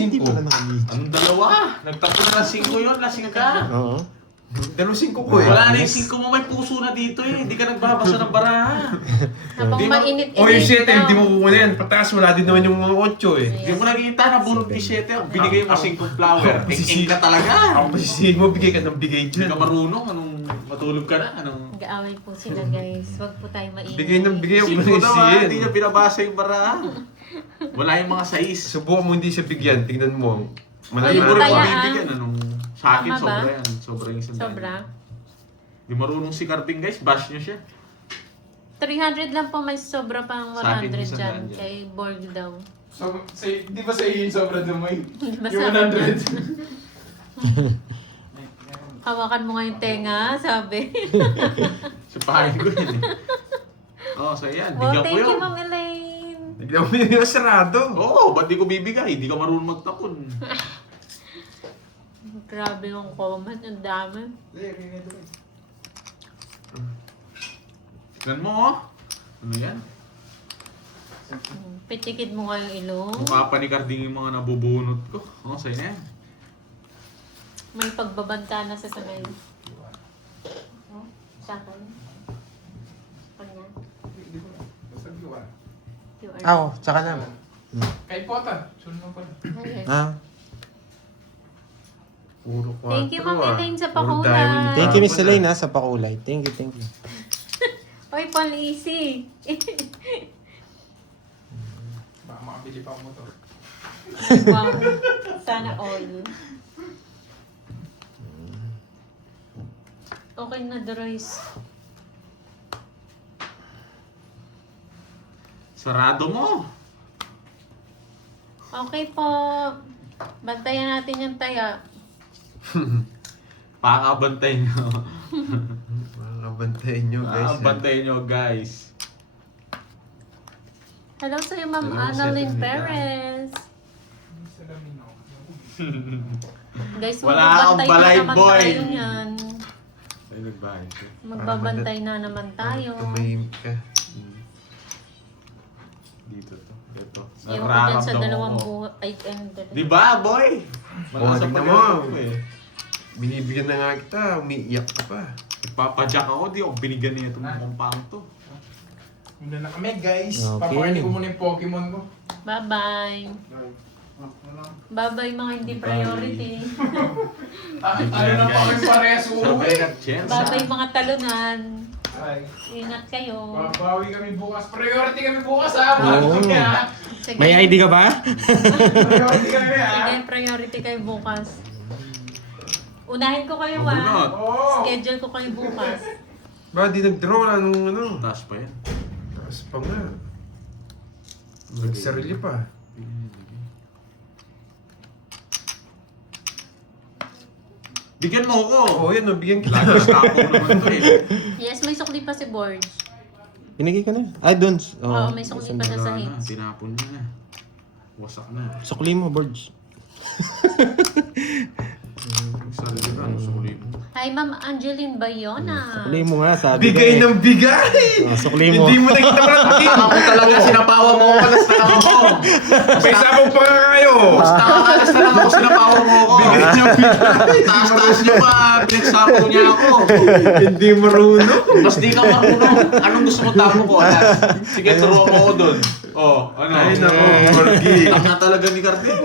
Hindi 5. pala nakabidyo. Anong dalawa? Nagtapo na ng 5 yun, lasing ka. Oo. Dalawang 5 ko eh. Wala na yung 5 mo, may puso na dito eh. Hindi ka nagbabasa ng baraha. Habang Di mo- mainit-init O yung 7, daw. hindi mo kukuha yan. Pataas, wala din naman yung mga 8 eh. Hindi mo nakikita na bunot ni 7. Binigay mo 5 flower. King ka talaga. Ako pa sisihin mo, bigay ka ng bigay Hindi dyan. ka marunong. Anong matulog ka na? Anong... Nag-aaway po sila guys. Huwag po tayo mainit. Bigay ng bigay, ako 5 daw ah, hindi sisihin. niya binabasa yung baraha. Wala yung mga 6. Subukan mo hindi siya bigyan, tingnan mo. Hindi mo rin Kaya, mabibigyan. Anong... Sa akin, Tama ba? sobra yan. Sobra yung sandali. Sobra. Di marunong si Carding guys, bash niyo siya. 300 lang po, may sobra pang Sa akin, 100 isang dyan. daan dyan. Kay Borg daw. So, di ba sa iyo yung sobra dumoy? Di ba Yung sabi? 100. Hawakan mo nga yung tenga, sabi. Sipahin ko yun eh. Oo, so yan. Well, Bigyan ko thank yun. you, Ma'am Elaine. Bigyan mo yung sarado. Oo, ba't di ko bibigay? Hindi ka marunong magtapon. Grabe yung comment, ang dami. Tignan mo oh. Ano yan? Pitikid mo nga yung ilong. Mukha pa ni Carding yung mga nabubunot ko. Oo, sa'yo na yan. May pagbabanta na sa sabay. Oh, sa akin. Kanya. QR. Ah, oh, tsaka na. Kay Pota. Sunod mo pala. Okay. Ah. Puro 4 Thank you, Ma'am Elaine, sa pakulay. Thank you, Miss Elaine, ha, sa pakulay. Thank you, thank you. Oy, Paul Easy. Baka makabili pa ako motor. Wow. Sana all. Okay na, Doris. Sarado mo. Okay po. Bantayan natin yung taya. Pakabantay nyo. Bantayin nyo guys. Pakabantay nyo guys. Hello sa'yo, Ma'am Hello, Annalyn Sir Perez. Salamin ako. Guys, Wala akong magbabantay balay, na naman boy. tayo yan. Ay, nagbahay ko. Magbabantay na naman tayo. Tumahimik ka. Dito to. Dito. Yung ko dyan sa Nararamdaman dalawang ko. buhay. Ay, ano. Di ba, boy? Malasa tignan pa mo. ko eh. Binibigyan na nga kita, umiiyak ka pa. Ipapadyak ako, di ako binigyan niya itong kumpang to. Muna na kami guys. Okay. Papakainin ko muna yung Pokemon ko. Bye-bye. Bye-bye mga hindi priority. Tayo na pa kami parehas Sabay uuwi. na chance. Bye-bye mga talunan. Ay, Ingat kayo. babawi kami bukas. Priority kami bukas ha. Oo. Priority ha. Sige. May ID ka ba? Priority kami ha. Sige, priority kayo bukas. Unahin ko kayo Bunot. ah. Oo. Schedule ko kayo bukas. Ba, di nag-draw wala nung ano. Taas pa yan. Taas pa nga. Nagsarili pa. Bigyan mo ko. Oo, yan, nabigyan kita. Lagi sa ako naman to eh. Yes, may sukli pa si Borge. Binigay ka na. Ay, doon. Oo, may sukli pa na sa Wala na, hits. tinapon niya na. Wasak na. Sukli mo, Borge. Sarili ka, ano sukuli mo? Hi, Ma'am Angeline Bayona. Sukli mo nga, sabi ko Bigay eh. ng bigay! Oh, sukli mo. Hindi mo nakita pa ng king! Ako talaga sinapawa mo ako, kalas na lang ako. May sabong pa nga kayo! Basta kalas na lang ako, sinapawa mo ako. Bigay ng bigay! Taas-taas niyo pa, pinagsapaw niya ako. Hindi marunong! Mas di ka marunong. Anong gusto mo tapo ko, alas? Sige, turuan mo ko doon. Oh, ano? Ay, naku, Borgie. Tak na talaga ni Carding.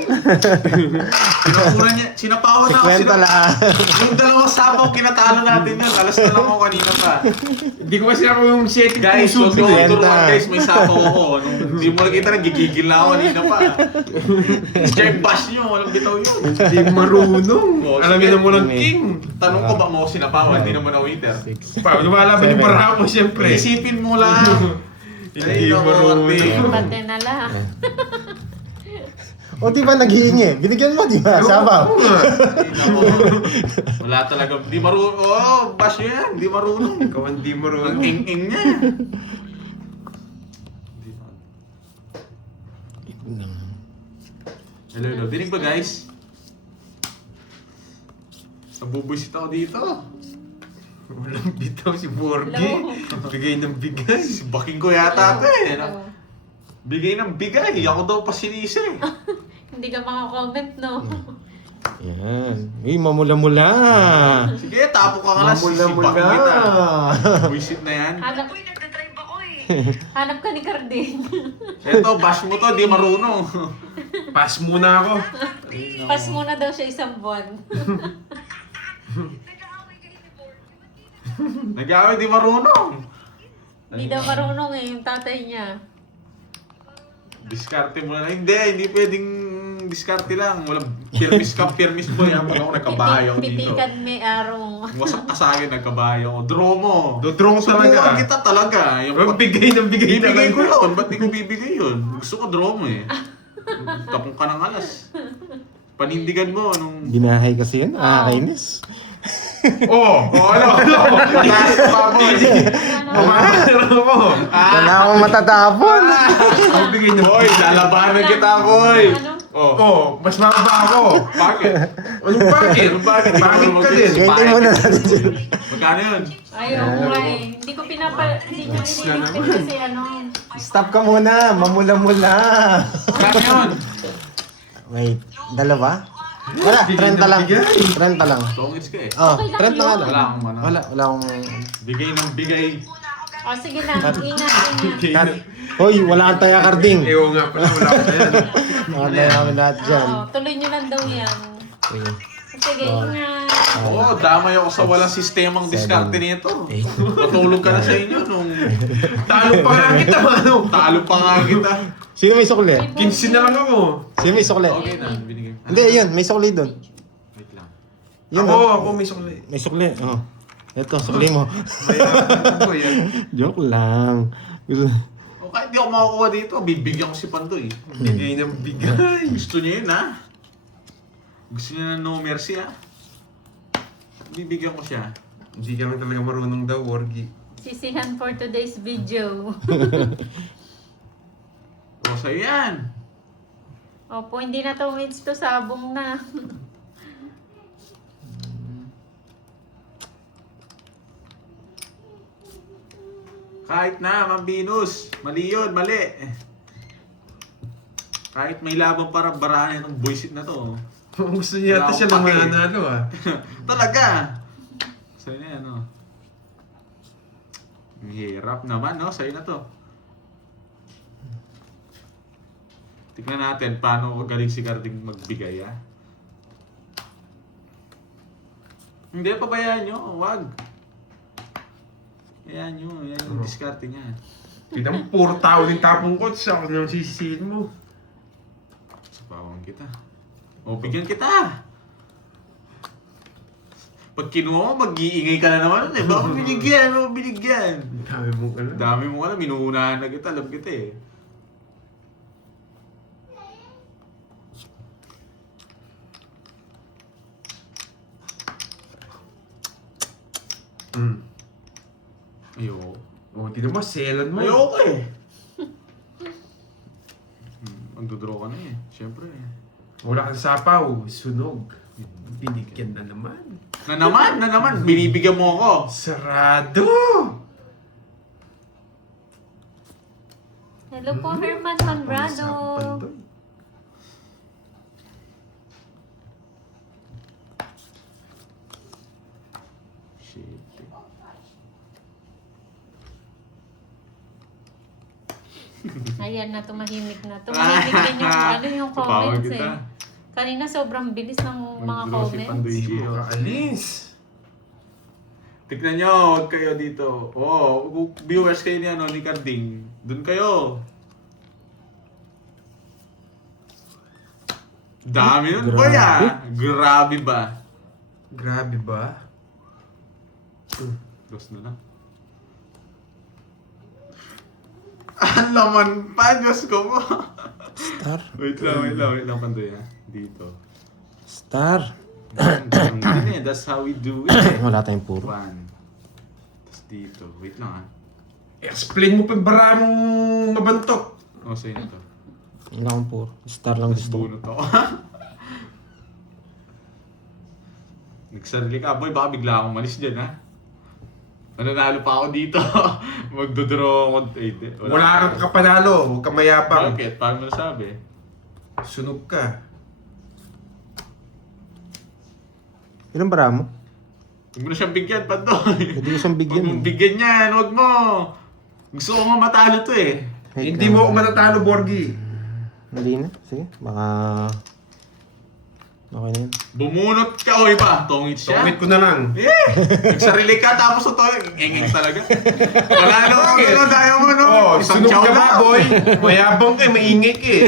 Pinakura niya, sinapawan na ako. Kwenta lang. Yung dalawang sapaw, kinatalo natin yun. Alas na lang ako kanina pa. Hindi ko kasi ako yung setting Guys, puso huwag ko mo eh. turuan guys, may sapaw ako. Hindi mo nakita, nagigigil na ako kanina pa. Check bash nyo, walang bitaw yun. Hindi marunong. Oh, Alamin sige. na mo ng king. Tanong ko ba mo sinapawan, hindi naman na waiter. Pa, lumalaban yung Seven. para mo siyempre. Isipin mo lang. Hindi Ay, naku, marunong. Ate. Pati na lang. O, di ba nag-iingi? Binigyan mo, di ba? Sabaw. Oo nga. Ay, naku. Wala talaga, di marunong. Oh, bash nyo yan, di marunong. Ikaw hindi Ang marunong. ing-ing niya. Hello, hello. Dinig ba guys? Nabubuisit ako dito. Walang bitaw si Borgie. Hello. Bigay ng bigay. Baking ko yata ito eh. Hello. Bigay ng bigay. Ako daw pa sinisi. Hindi ka makakomment, no? Yan. Uy, mamula-mula. Sige, tapo ka nga lang. Sisipak Mamula-mula. kita. Buisit na yan. Hanap, hanap ka ni Carding. Eto, bash mo to, di marunong. Pass muna ako. Pas muna daw siya isang buwan. Nag-away, di marunong. Hindi daw marunong eh, yung tatay niya. Diskarte mo na lang. Hindi pwedeng diskarte lang. Walang pirmis ka, pirmis mo yan. Pag ako nagkabayo ako dito. Pitikan may arong. Wasak ka sa akin, nagkabayo ako. Draw mo. Dodraw ko Subukan talaga. kita talaga. Yung bigay ng bigay Bibigay ko talaga. yun. Ba't di ko bibigay yun? Gusto ko draw mo eh. Tapong ka ng alas. Panindigan mo nung... Ginahay kasi yan. Kainis. Ano? Taas pa mo. Ano mo? Wala akong matatapon. Ang bigay ng Boy, lalabanan kita, boy. Oh, mas mababa ako. Bakit? Anong bakit? Bakit? Bakit ka din? Ganti muna natin sila. Magkano yun? Ayaw ko nga eh. Hindi ko hindi ko iniipin kasi ano. Stop ka muna. Mamula-mula. Magkano yun? Wait. Dalawa? Wala. 30 lang. 30 lang. Longits ka eh. Oh, Okay lang 30 nga yun. lang. Wala akong ano. Wala akong... Bigay ng bigay. O sige na, ingat. Hoy, wala kang taya, Carding. Ewan nga pala, wala ko na yan. Nakataya namin lahat dyan. Oo, tuloy nyo lang daw yan. Sige. Sige, ingat. Oo, damay ako sa walang sistemang diskarte nito. Matulog ka na sa inyo nung Talo pa nga kita, mano. talo pa nga kita. Sino may sukli? 15 na lang ako. Sino may sukli? Okay na, binigay. Hindi, yun. May sukli doon. Wait lang. Yun, Ako, oh. ako may sukli. May sukli. Oh. Ito, sukli mo. Ako yan. Joke lang. O kahit di ako makakuha dito, bibigyan ko si Pandoy. Bigay ng bigay. Gusto niya yun, ha? Gusto niya na no mercy, ha? Bibigyan ko siya. Hindi ka lang talaga marunong daw, Wargi. Sisihan for today's video. O, sa'yo yan. Opo, hindi na to wins to, sabong na. Kahit na, Ma'am Venus. Mali yun, mali. Kahit may laban para barahan ng buisit na to. Gusto niya Wala yata siya akong lang pake. mananalo ah. Talaga. Sa'yo na yan, no? Ang hirap naman, no? Sa'yo na to. Tignan natin paano galing si Carding magbigay, ha? Hindi, pabayaan nyo. Huwag. Ayan nyo. Ayan yung diskarte niya. Kita mo, puro tao din tapong coach. Ako nang sisihin mo. Sapawan kita. O, bigyan kita. Pag kinuha mo, mag-iingay ka na naman. Eh, baka binigyan, baka binigyan. Ang dami mong ano. Dami mo alam, minuunahan na kita. Alam kita eh. Ayoko. O, tinan mo, selan mo. Ayoko eh. Magdodraw ka na eh. Siyempre eh. Wala kang sapaw, sunog. Binigyan na naman. Na naman. Binibigyan mo ako. Sarado! Hello po, Herman Manbrado. Pandoy. Shit. Ayan na, tumahimik na. Tumahimik din yung, ano yung Tupawan comments kita. eh. Kanina sobrang bilis ng mga Mag-draw si Pandoy comments. Gio. Makaalis. Tignan nyo, huwag kayo dito. Oo, viewers kayo ni, ano, ni Carding. Doon kayo. Dami nun, boy ah. Grabe ba? Grabe ba? Close na lang. Ang laman pa, Diyos ko po. Star? wait lang, Pandoy ah. Dito. Star? Ganun eh, that's how we do it. Wala tayong puro. One. Tapos dito, wait lang ah. Explain mo pa yung bara mong mabantok. Oh, sa'yo na to. Wala akong puro. Star lang gusto ko. Bunot ako. Nagsarili ka, boy, baka bigla akong malis dyan, ha? Mananalo pa ako dito. Magdodraw ako. Eh, Wala kang kapanalo, huwag kang mayabang. Bakit? Paano mo nasabi? Sunog ka. Ilang bara mo? Huwag mo na siyang bigyan, Pandoy. Hindi ko siyang Huwag bigyan. mong bigyan yan, huwag mo. Gusto ko nga matalo to eh. Hindi mo ako matatalo, Borgie. Hindi na. Sige. Baka... Okay na yun. Bumunot ka, oy ba? Tongit siya. Tungit ko na lang. Nagsarili ka, tapos ito, ngengeng talaga. Wala naman, ano, tayo mo, no? Oh, Isang sunog chow ka ba, lang. boy? Mayabang ka, maingay ka eh.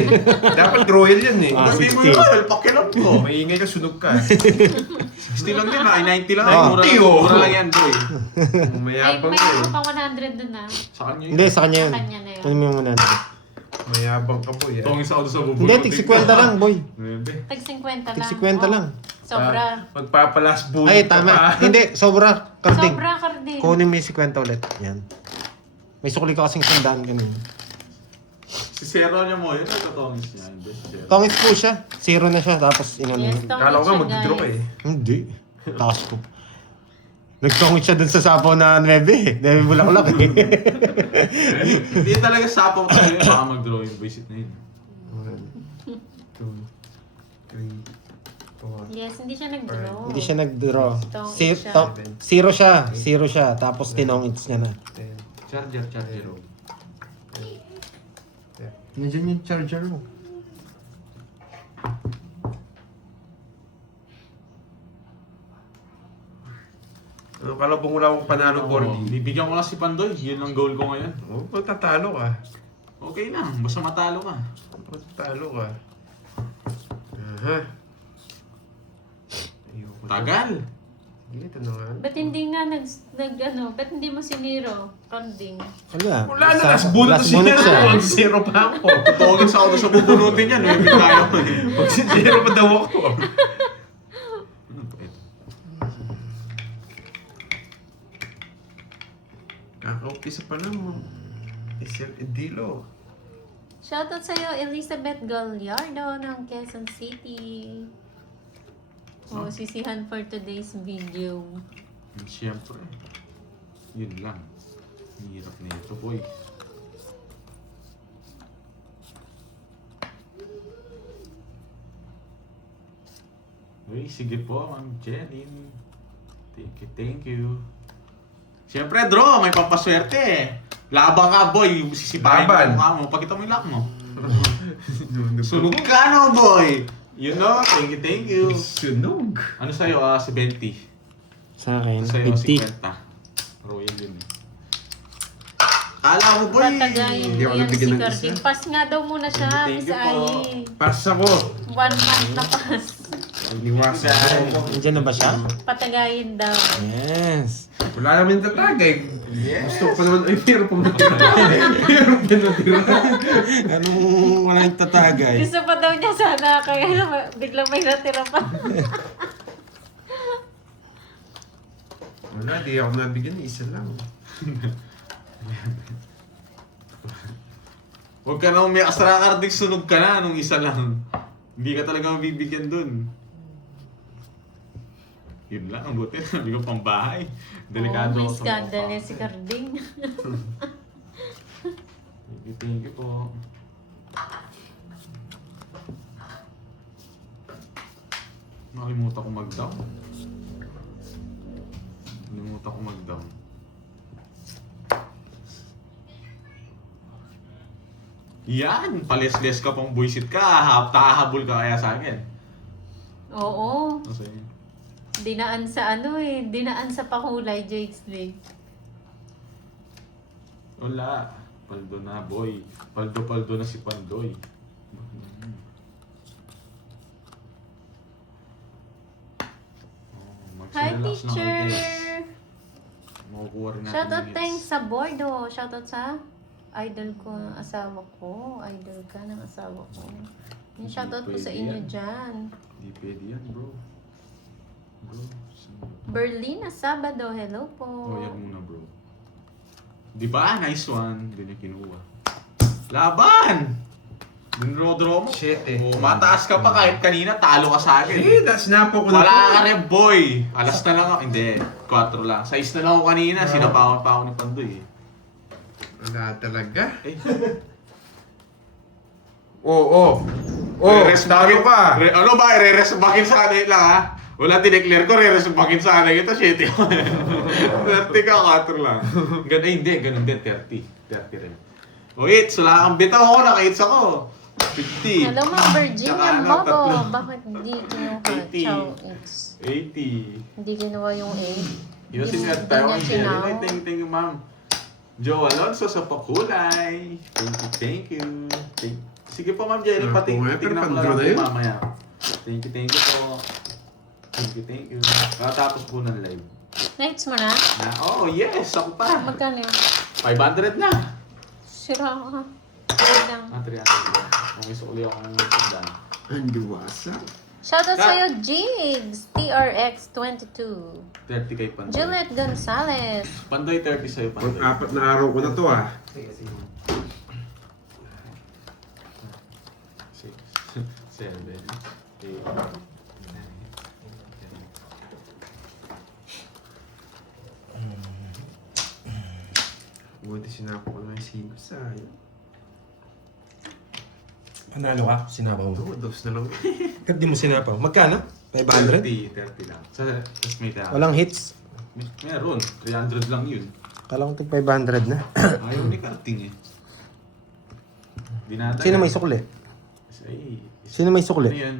Dapat royal yan eh. Ah, Sabi mo 60. yun, pakilam ko. Maingay ka, sunog ka. 60 lang din, ay 90 lang. Ah. Mura, 90, oh. mura lang yan, boy. May Mayabang may ka ano eh. ka 100 dun ah. Sa kanya yun. Hindi, sa kanya yun. Sa kanya na yun. Kunin mo yung 100. Mayabang ka, boy. Tongit sa ako sa bubulot. Hindi, tig 50 lang, boy. Hindi. Tag 50 lang. Tig 50 lang. Sobra. Magpapalas bulot Ay, tama. Hindi, sobra. Karding. Sobra, Karding. Kunin mo yung 50 ulit. Yan. May sukli ka kasing sandaan kanina. Si Zero niya mo yun, ito tongit niya. Hindi, si Zero. Tongit po siya. Zero na siya. Tapos inano. Yes, tongit Kala ko nga siya, mag-draw ka guys. eh. Hindi. Takas ko. Nagtongit siya dun sa sapaw na 9 eh. 9 bulaklak eh. Hindi talaga sapong sa'yo, baka mag-draw yung visit na yun. 1, 2, 3, 4. Yes, hindi siya nag-draw. Hindi siya nag-draw. Tongit siya. Zero siya. Zero siya. Tapos tinongits niya na. 10, Charger, charger. 10. Nandiyan yung charger mo. Ano kala bang wala akong panalo, Borgie? Bibigyan ko lang si Pandoy, yun ang goal ko ngayon. Oh, magtatalo ka. Okay lang, basta matalo ka. Magtatalo ka. Aha. Ayoko. Tagal. Sige, ito na nga. Ba't hindi nga ba't hindi mo siniro, Karding? Wala. Wala na, last bunot Last si bunot siya. Zero. Zero pa ako. Tawagin sa auto sa bubunutin yan, may tayo. Pag si Zero pa daw ako. Kaka-umpisa pa lang mo. Isel Edilo. Shoutout sa'yo, Elizabeth Gallardo ng Quezon City. Oh, sisihan for today's video. Siyempre. Yun lang. Hirap na ito, boy. Uy, sige po, Ma'am Jeline. Thank you. Siyempre, draw, may pampaswerte eh. Labang ka, boy. Sisipahin Laban. mo mukha mo. Pakita mo yung lock mo. Sunog ka, no, boy? You know, thank you. Sunog. Ano sa'yo, 70? Sa akin, Sa'yo, 50. 50. Royal yun eh. Kala mo, boy! Patagayin Hindi mo ako yan nabigyan si ng Karding. Pass nga daw muna siya, Thank Miss you po. Ali. Pass ako. 1 month na pass. Iniwasan ako. Nandiyan na ba siya? Patagayin daw. Yes. Wala naman tatagay. Gusto ko pa naman, ay, meron pa natira. Meron pa natira. Anong walang tatagay? Gusto pa daw niya sana, kaya biglang may natira pa. Wala, di ako nabigyan. Isa lang. Huwag ka na umiyak sa Karding, sunog ka na nung isa lang. Hindi ka talaga mabibigyan dun. Yun lang, ang buti. Sabi ko pang bahay. Delikado May ako sa scandal mga eh si Karding. Thank you po. Nakalimutan ko mag-down. Nakalimutan ko mag-down. Yan! Pales-les ka pang buisit ka. Tahabol ka kaya sa akin. Oo. Kasi, Dinaan sa dinaan sa pakulay, Jakes Lee. wala. Paldo na, boy. Paldo-paldo na si Pandoy. Hi, teacher! Makukuha rin natin Shoutout yung thanks sa Bordo. Shoutout sa idol ko ng asawa ko. Idol ka ng asawa ko. Yung shoutout ko sa inyo dyan. Hindi pwede yan, bro. Bro. Berlina Sabado, hello po. Oh, yan muna, bro. Di ba? Nice one. Hindi niya kinuha. Laban! Dinro-draw mo. Shit eh. Oh, mataas ka pa kahit kanina, talo ka sa akin. Sinapo ko na Wala to. ka rin, boy! Alas na lang ako. Hindi, 4 lang. 6 na lang ako kanina, sinapawan pa ako ni Pandoy eh. Wala talaga. Eh, Oo. re-rest Talo back- ka. Ano ba? Re-rest backin sa kanila ha? Wala dineclare ko, re-resumbangin sana kita, 7. 30 ka, 4 lang. Ganun, hindi, ganun din, 30. 30 rin. O, 8, wala kang bitaw ako, naka-8 ako. 50. Alam mo, Virginia, Tsaka ano, Bobo. tatlo. Bakit hindi kinuha? 80. Chow, it's... 80. Hindi kinuha yung 8. Yung Hindi sinet mo- tayo hindi kay niya Jelly. sinaw. Thank you, ma'am. Joe Alonso sa pakulay. Thank you. Sige po, ma'am Jelly. Ah, Pati, kung nga, tignan ko pero lang pandro na po yun. mamaya. Thank you po. Thank you. Katapos po ng live. Nights mo na? Oh, yes. Ako pa. Magkano yun? 500 na. Sira ka. Huwag lang. 300 na. Kung isuli akong tandaan. Ang liwasa. Shoutout Ka- sa'yo, Jigs! TRX22. 30 kay Pandoy. Juliet Gonzalez. Pandoy 30 sa'yo, Pandoy. Pag-apat na araw ko na to ah. Sige, sige. 6, 7, 8, Buti sinapo ko na yung 5 sayang. Panalo ka? Sinapaw mo. Oo, dos na lang. Ba't di mo sinapaw? Magkano? 500? 30 lang. Tapos may taya. Walang hits. Meron. 300 lang yun. Kala ko tig 500 na. Ayaw ni Karting eh. Binata Sino yan. may sukli? Ay, Sino may ano sukli? yun?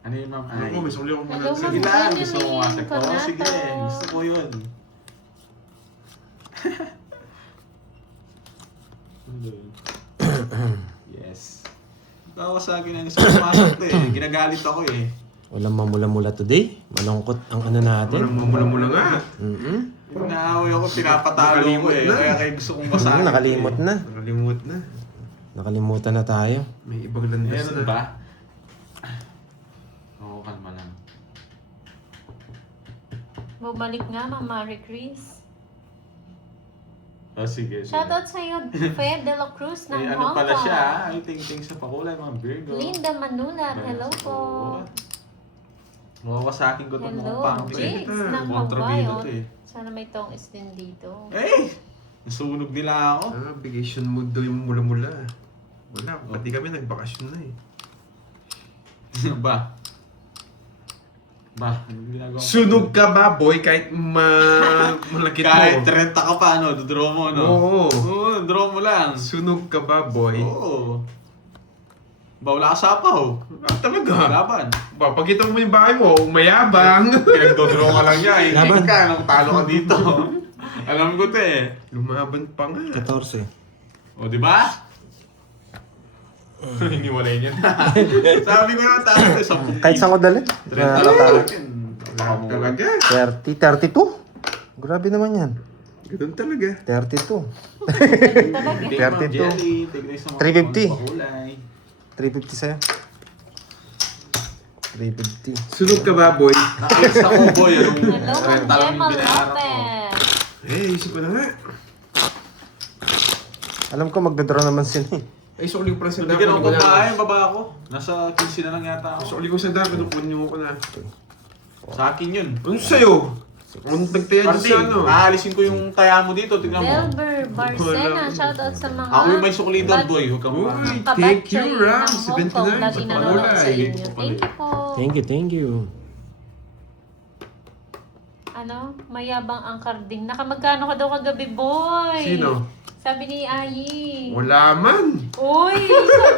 Ano yun, ma'am? Ano ko, may suli akong Hello, 100. Sige Ma'am lang, gusto mo Jeneline wasak ko. Conato. Sige, gusto ko yun. Yes. Ikaw sa akin ang isang pumasok to eh. Ginagalit ako eh. Walang mamula-mula today. Malungkot ang ano natin. Walang mamula-mula nga. Yung naaway ako, pinapatalo ko eh. Nakalimot na. Kaya kayo gusto kong basahin. Nakalimot na. Nakalimut na. Nakalimutan na tayo. May ibang landas Meron na. ba? Oo, kalma lang. Bumalik nga, Ma'am Marie Chris. Oh, sige. sige. Shoutout sa'yo, Fed De La Cruz ng Eh, ano Hong pala Kong. siya? Ay, ting-ting sa pakulay, mga Virgo. Linda Manulat, hello po. Mawawasakin ko itong Hello, mukhang pangko eh. Jigs ng Kontrabida Hawaii. to eh. Sana may tongis din dito. Eh! Nasunog nila ako. Ah, vacation mood daw yung mula-mula. Wala, pati kami nagbakasyon na eh. Ba? Anong ginagawa mo? Sunog ka ba, boy? Kahit malakit mo. Kahit 30 ka pa, no? Dodraw mo, no? Oo. Oo, draw mo lang. Sunog ka ba, boy? Oo. Ba, wala ka sapaw. Ah, talaga? Laban. Ba, pagkita mo yung bahay mo, mayabang. Pinagdodraw ka lang niya. Laban. Laban. Ka, nung talo ka dito. Alam ko to eh. Lumaban pa nga. 14. O, di ba? Hiniwalay niya na. Sabi ko na talo eh. 10. Kahit saan ko dali? 30 lang sa akin. Talaga? 32? Grabe naman yan. Ganun talaga. 32. Talaga. 32. 350. 350 sa'yo. 350. Sunog ka ba, boy? Nakaalis ako, boy. Anong Hello, Ma'am 30 lang yung Gemma binayaran ko. Lopez. Isip ko na nga. Alam ko magdadraw naman sila eh. Sukli ko pala sa Hindi ka na kumain, baba ako. Nasa 15 na lang yata ako. Sukli ko sa dami, kunin mo ko na. Sa akin yun. Ano sa'yo? Ano nagtaya dyan sa ano? Aalisin ko yung taya mo dito, tignan mo. Delber Barcena, shoutout sa mga Ako yung may sukli doon, boy. Huwag kang Uy, mga... thank you, kabatchoy Ram. ng Hong Kong. 79 Lagi sa nanonood sa pangulay. inyo. Thank you po. Thank you. Ano? Mayabang ang karding. Nakamagkano ka daw kagabi, boy? Sino? Sabi ni Ayi. Wala man. Uy,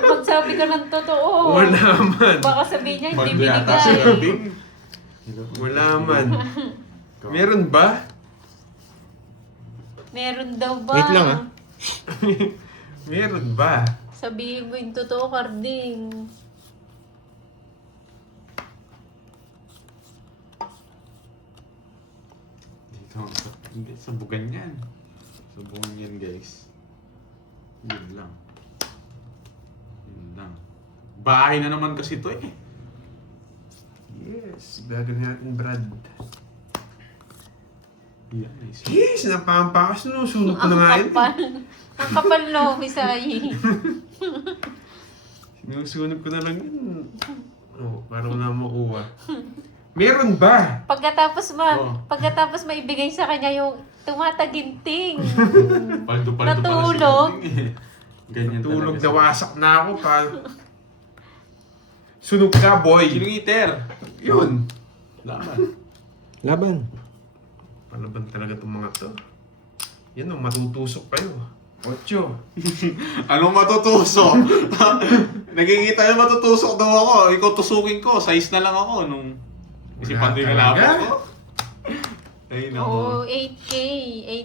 magsabi ka ng totoo. Wala man. Baka sabihin niya, hindi Bando yata si binigay. Irving. Wala man. Meron ba? Meron daw ba? Wait lang, ah. Meron ba? Sabihin mo yung totoo, karding. Dito, hindi, sabugan yan. Sabugan yan, guys. Yun lang. Yun lang. Bahay na naman kasi to eh. Yes, gagawin natin, Brad. Yan, nice. Yes, napampakas no. Sunog ko Ang na nga yun. kapal. Ang kapal no, Miss Ayi. Sinusunog ko na lang yun. Oh, parang wala makuha. Meron ba? Pagkatapos maibigay sa kanya yung tumataginting. Paldo-paldo Natulog. pala si Irving eh. Ganyan Tulog talaga na siya. wasak na ako pa. Sunog ka, boy. Sinong eater? Yun. Laban. Laban. Palaban talaga itong mga to. Yan o, matutusok kayo. 8. Anong matutusok? Nakikita yung matutusok daw ako. Ikaw tusukin ko. Size na lang ako nung isipan din na talaga. laban ko. Ay, Oo, naku. 8K.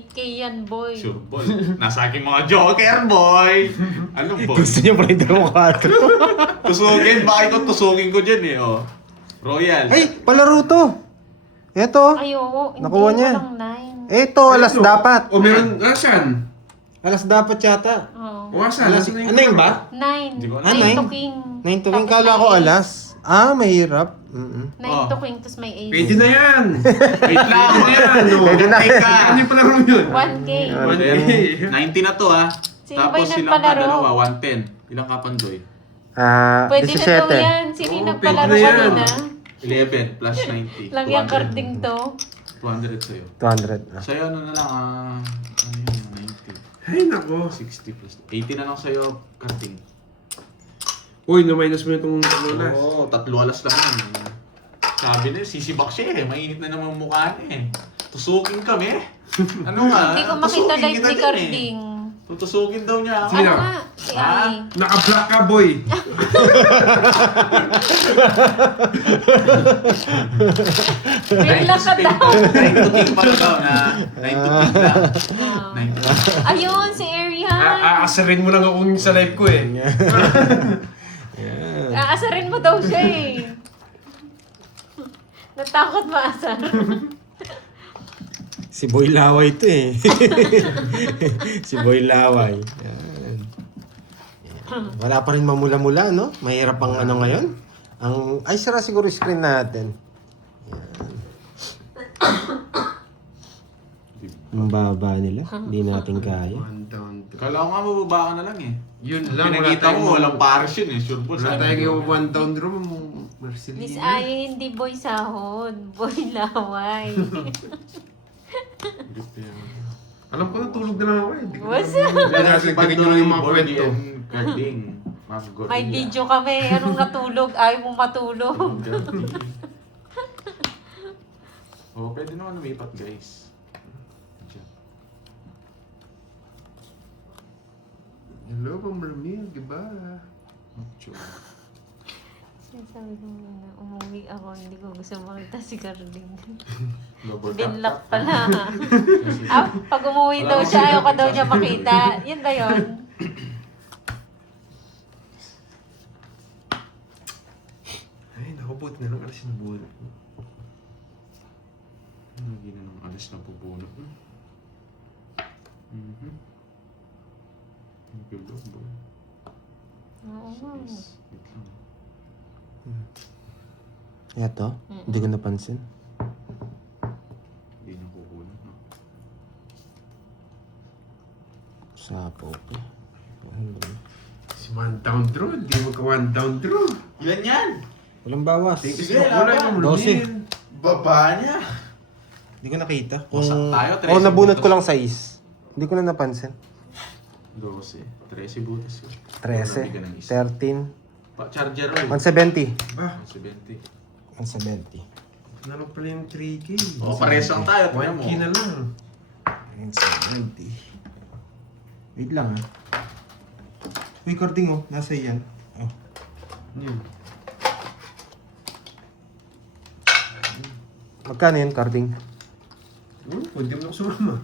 8K yan, boy. Sure, boy. Nasa aking mga joker, boy. Ano, boy? Gusto niya Pride mo 4. Tusukin. Baka ikaw tusukin ko dyan eh, oh. Royal. Ay, palaro to. Eto. Ay, oo. Nakuha Hindi, niya. walang 9. Eto, alas dapat. O meron, asan? Alas dapat yata. Oo. O asan? Alas, Asan na yung ano yung kalaro? ba? 9. Hindi ko alam. Ah, 9 to 9? king. 9 to win. Tapos Kala may ko ace. alas. Ah, mahirap. 9 Oh. to king, tapos may 8. Pwede na yan. Wait lang. Pwede na yan. o. Pwede na. Take ka. Ano yung palaro yun? 1K. 90 na to, ah. Sino Tapos ba yung silang nagpalaro? kadalawa, 110. Ilang kapandoy? Pwede na daw 17. yan. Sino yung Oo, nagpalaro pwede na yan. kanina? 11 plus 90. Lang yung carding to. 200 sa'yo. 200 na. Sa'yo ano na lang, ano yun, 90. Ay, nako. 60 plus. 80 na lang sa'yo, carding. Uy, na-minus mo itong talulas. Oo, 3 alas lang yan. Sabi na, sisibak siya eh. Mainit na naman mukha niya eh. Tusukin kami. Ano nga? Hindi ko makita tusukin live kita ni dyan eh. carding. Tutusukin daw niya ako. Sino? Ano nga? Si Ai. Naka-black ka, boy. Bigla ka daw. 9 to king pala daw na 9 to king lang. 9 to king. Ayun, si Arian. Aasarin mo lang ako sa live ko eh. Aasarin mo daw siya eh. Natakot maasar. Si Boy Laway to eh. Si Boy Laway. Yan. Wala pa rin mamula-mula, no? Mahirap ang ano ngayon. Ay, sira siguro yung screen natin. Yan. Ang baba nila. Hindi natin kaya. One down, two. Kala ko nga mababa ka na lang eh. Yun lang, wala Pinakita tayong mo, walang pares yun eh. Sure po. Wala tayong yung one down draw mo. Miss Marcelina. Ai, hindi boy sahod. Boy laway. Alam ko na tulog na lang ako eh. Hindi ko What's alam. up? Nagagagdagan nyo lang yung mga kwento. Carding. May video kami. Anong natulog? Ayaw mong matulog. Oh, pwede naman lumipat guys. Diyan. Hello, Ma'am Ramil, diba? Ocho. Sinasabi ko na umuwi ako. Hindi ko gusto makita si Carding. Double tap, Binlock tap. pala. Pag umuwi daw siya, ayaw ka daw niya makita. Yan ba yun? Ay, naku, buti na lang alas yung buwan. Hindi na nang alis na pupuno. Ang gulo, boy. Oo nga. Yes. Wait lang. Eto, hindi ko napansin. Hindi na kukunin. No? Sapo pa. Si one down draw, hindi mo ka one down draw. Ilan yan? Walang bawas. Sige, Wala laban. yung Ma'am 12. Ramil. Baba niya. Hindi ko nakita. Wasak tayo, 13 Oh, nabunot ko butas. lang sa is. Hindi ko na napansin. 12. 13 butas yun. 13, Nabigyan ng isa. 13, Charger oil. 170. Ba, 170. 170. na lang pala yung 3K. O, pares lang tayo. Tingnan mo. 1K na lang. 170. Wait lang ah. May carding oh, nasa yan. Oh. Yun. Magkano yan carding? Pwede mo sumama.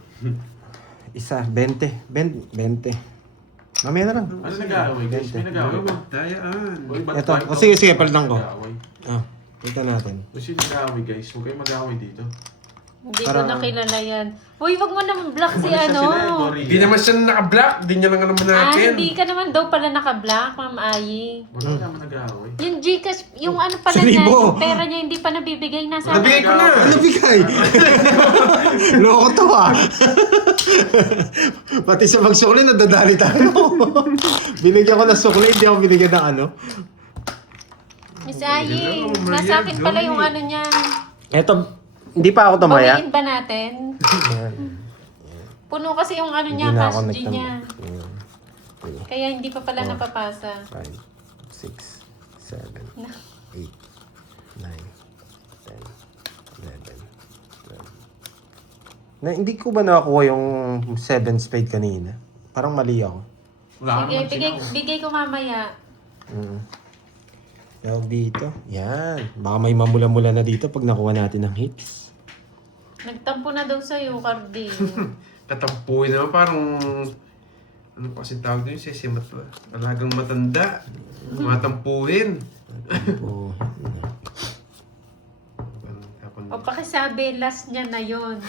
Isa, 20. 20. Mamaya na lang. Ano nag-aaway guys? May nag-aaway ba? Magdayaan. Uy, ba't Eto, tayo- o sige, sige, palitan ko. Nag-aaway? Ah, kita natin. Kasi nag-aaway guys. Huwag kayong mag-aaway dito. Hindi Para- ko nakilala yan. Uy, wag mo naman block si Umalis na ano. sila eh, Gorilla. Hindi naman siya naka-block. Hindi niya lang alam natin. Hindi ka naman daw pala naka-block, Ma'am Ai. Wala naman nag-aaway. Yung Gcash, yung ano pala Sa niya, libo. yung pera niya hindi pa nabibigay. Nasa Nabigay ko na. Ano bigay? Loko to ah. Pati sa magsukli, nadadali tayo. Binigyan ko ng sukli, hindi ako binigyan ng ano. Miss Ai, Hello, nasa akin Maria pala Joey. yung ano niya. Eto, hindi pa ako tumaya. Bawiin ba natin? Yan. Puno kasi yung ano Hindi niya, na ako cash G niya. Yan. Kaya hindi pa pala napapasa. 5, 6, 7, 8, 9, Hindi ko ba nakakuha yung 7 spade kanina? Parang mali ako. Wala Sige, naman sinaw. bigay ko mamaya. Tawag dito. Yan. Baka may mamula-mula na dito pag nakuha natin ng hits. Nagtampo na daw sa'yo, Carding. Tatampuin naman parang... Ano pa kasi tawag doon? Sisimat ba? Alagang matanda. Matampuhin. Oo. O pakisabi, last niya na yon.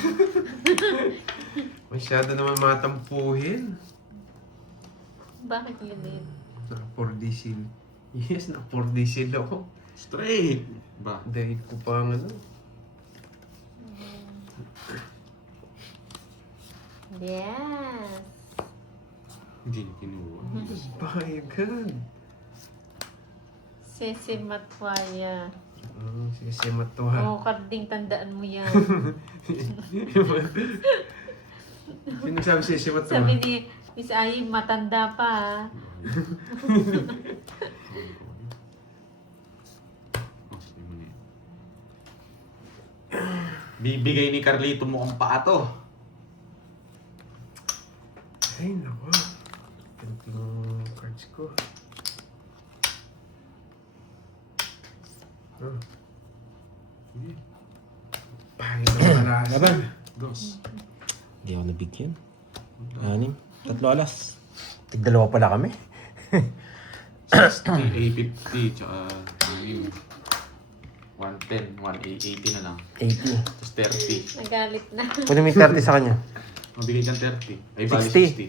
Masyado naman matampuhin. Bakit yun eh? Naka 4D seal. Yes, naka 4D seal ako. Straight. Ba? Dahil ko pa ang ano. Yes. Hindi niya kinuha. Bahayagan. Sese Matwaya. Sige, siya matuha. Oo, Carding, tandaan mo yan. Sino sabi siya siya matuha? Sabi ni Miss Ay, matanda pa ah. Bibigay ni Carlito mo ang paa to. Ay, naku. Ganito yung cards ko. Oh. Pangit ang malasa. Laban. Dos. Hindi ako nabigyan. 6. 3 alas. Tig-2 pala kami. 60, 850, tsaka 110, 180 na lang. 80. Tapos 30. Nagalit na. Kunin mo yung 30 sa kanya. Mabigay kang 30. Ay, bali 60.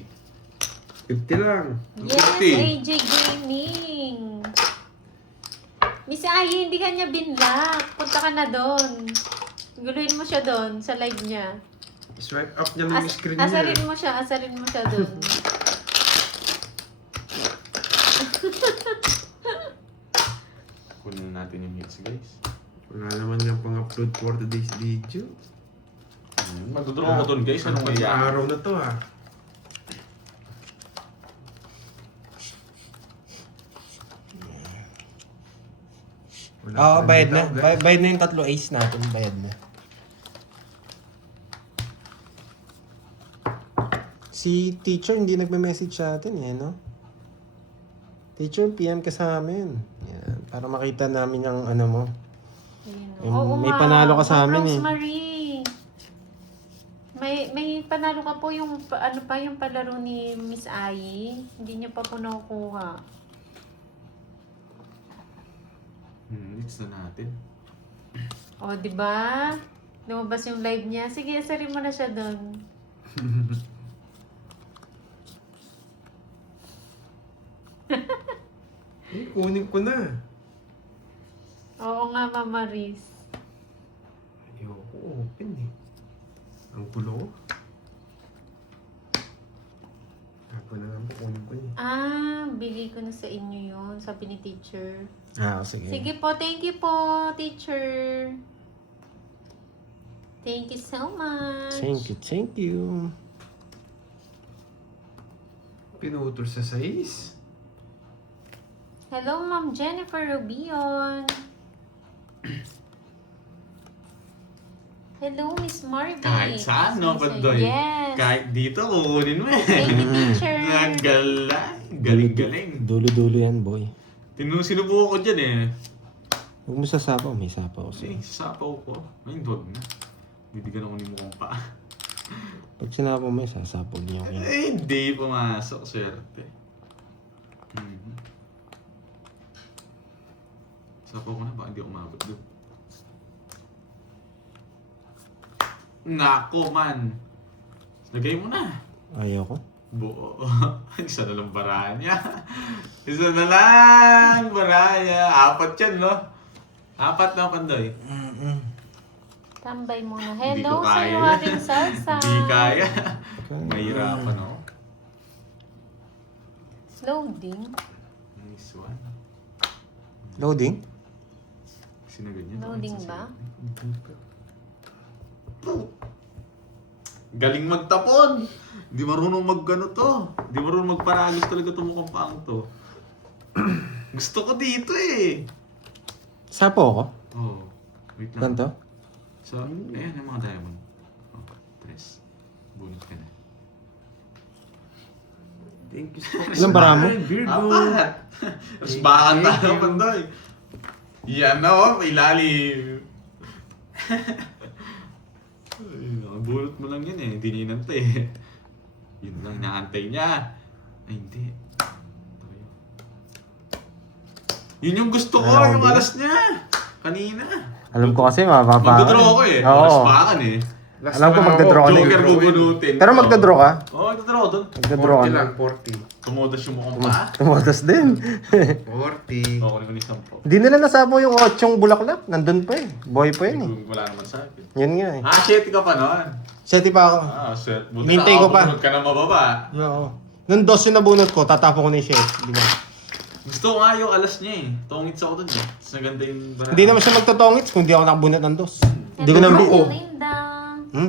50 lang. Yes, 50. AJ Gaming. Miss Ay, hindi ka niya binlock. Punta ka na doon. Guluhin mo siya doon sa live niya. Swipe up niya ng screen niya. Asalin mo siya doon. Kunin natin yung hits, guys. Wala naman nga pang-upload for today's video. Magdodraw ko dun, guys. Anong kaya? Araw na to ah. Wala Oo, pa bayad rin na. bitaw, guys. Bayad na yung 3 ace natin. Bayad na. Si teacher hindi nagme-message sa atin eh, no? Teacher, PM ka sa amin. Yan. Para makita namin yung ano mo. Ayun. May panalo ka sa amin eh. Rosemary. May panalo ka po yung yung palaro ni Miss Ai. Hindi niya pa po nakukuha. Hits na natin. O, di ba? Lumabas yung live niya. Sige, asarin mo na siya doon. Kunin ko na. Oo nga, Mama Riz. Ayoko, open eh. Ang pulo ko. Ako na lang, kunin ko eh. Bigay ko na sa inyo yun, sabi ni teacher. Sige. Sige po, thank you po, teacher. Thank you so much. Thank you. Pinutol sa size. Hello, Ma'am Jennifer Rubion. Hello, Miss Marvin. Kahit saan, no, Pandoy? Yes. Kahit dito, kukunin mo eh. Thank you, teacher. Galing-galing. Dulo-dulo yan, boy. Sinubukan ko dyan eh. Huwag mo sasapaw. May sapaw Kasi sa'yo. sasapaw ko. Ay, huwag na. Bibigyan ako ni mo kong pa. Pag sinapaw mo, sasapaw niya ako yan. Eh, hindi pumasok. Swerte. Mhm. Sapaw ko na, baka hindi ako umabot doon. Nako man! Lagay mo na. Ayaw ko. Buo. Isa na lang baranya. Isa na lang baranya. 4 yan, no? 4 na, Pandoy. Tambay muna. Hindi Hello, ko kaya. sa'yo rin salsa. Hindi kaya. Mahirapan ako. Loading. Nice one. Loading? Sinagad niya. Loading ba? Galing magtapon! Di marunong magano to. Di marunong magparagos talaga itong mukhang paang to. Gusto ko dito eh. Sapaw ko? Oh, wait lang. Ganto? So, ayan yung mga diamond. Oh, 3. Pares. Bunot ka na. Thank you so much. Ilang bara mo? Virgo. Apat! Tapos bakan tayo, Pandoy. Yan na oh, ilalim. Nakabulot mo lang yan eh, hindi niya inantay eh. Yun lang inaantay niya. Ay hindi. Tayo. Yun yung gusto ko, Alam yung ko. alas niya. Kanina. Alam ko kasi mababa. Magdodraw ako eh. Oo. Alas bakan eh. Last Alam ko na magdodraw ka na. Joker bubunutin. Pero magdodraw ka? Oo, magdodraw doon. Magdodraw ka 40 na. lang, 40. Tumudas yung mukhang paa. Tumotas din. 40. Oo, kunin ko ni Sampo. Hindi nila nasabo yung 8 bulaklak. Nandun pa eh. Boy pa yun eh. Wala naman sa akin. Yan nga eh. Ah, shit ka pa noon. Seti pa ako. Ah, shit. Buti Hinintay ko pa. nakakabunod ka na mababa. Oo. Nung 12 na bunot ko, tatapo ko na yung shit. Gusto ko nga yung alas niya eh. Tungits ako dun eh. Tapos naganda yung barang. Hindi naman siya magtotongits kung di ako nakabunot ng 2. Hindi ko na Hello, bi. Linda.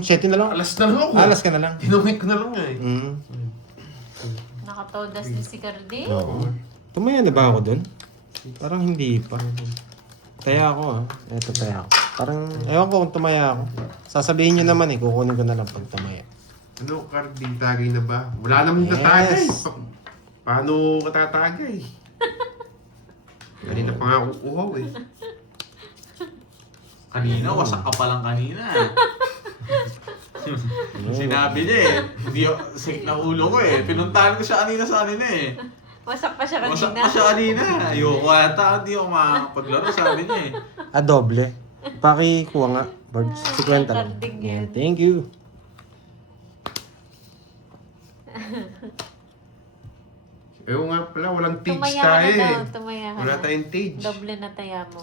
Seti na lang. Alas na lang ako. Alas ka na lang. Tinungit ko na lang nga eh. Nakatodas din si Cardi. Oo. Tumaya na ba ako dun? Parang hindi pa. Taya ako ah. Eto taya ako. Parang, ewan ko kung tumaya ako. Sasabihin nyo naman eh, kukunin ko na lang pag tumaya. Ano, Cardi, tagay na ba? Wala namang Yes. tatagay. Paano ka tatagay? Kanina pa nga ako uhaw eh. Kanina, wasak ka pa lang kanina. Sinabi niya eh. Hindi sakit na ulo ko eh. Pinuntahan ko siya kanina sa kanina eh. Wasak pa siya kanina. Wasak pa siya kanina. Ayoko ata, hindi ako makapaglaro sabi niya eh. Doble. Pakikuha nga. Birds. 50 lang. Kardig Yan. yan. Thank you. Ewan nga pala, walang tage Tumaya ka tayo na daw. eh. Tumaya ka Wala na. tayong tage. Doble na taya mo.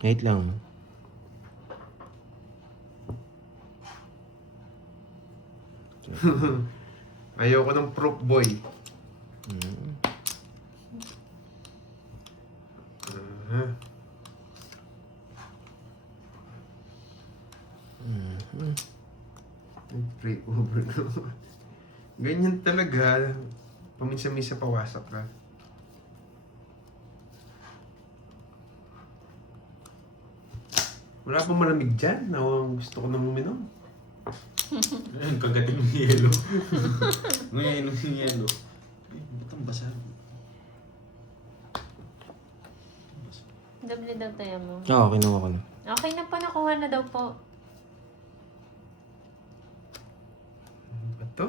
Wait lang. Ayoko ng prop boy. Aha. Pray over na. Ganyan talaga. Paminsan-minsan pawasak ka. Wala pang malamig dyan. Gusto ko nang uminom. Ayun, kagating yung yelo. Ngayon yung yelo. Ay, ba't ang basa? Doble daw taya mo. Oo, kinuha ko na. Okay na pa, nakuha na daw po. Ano ba to?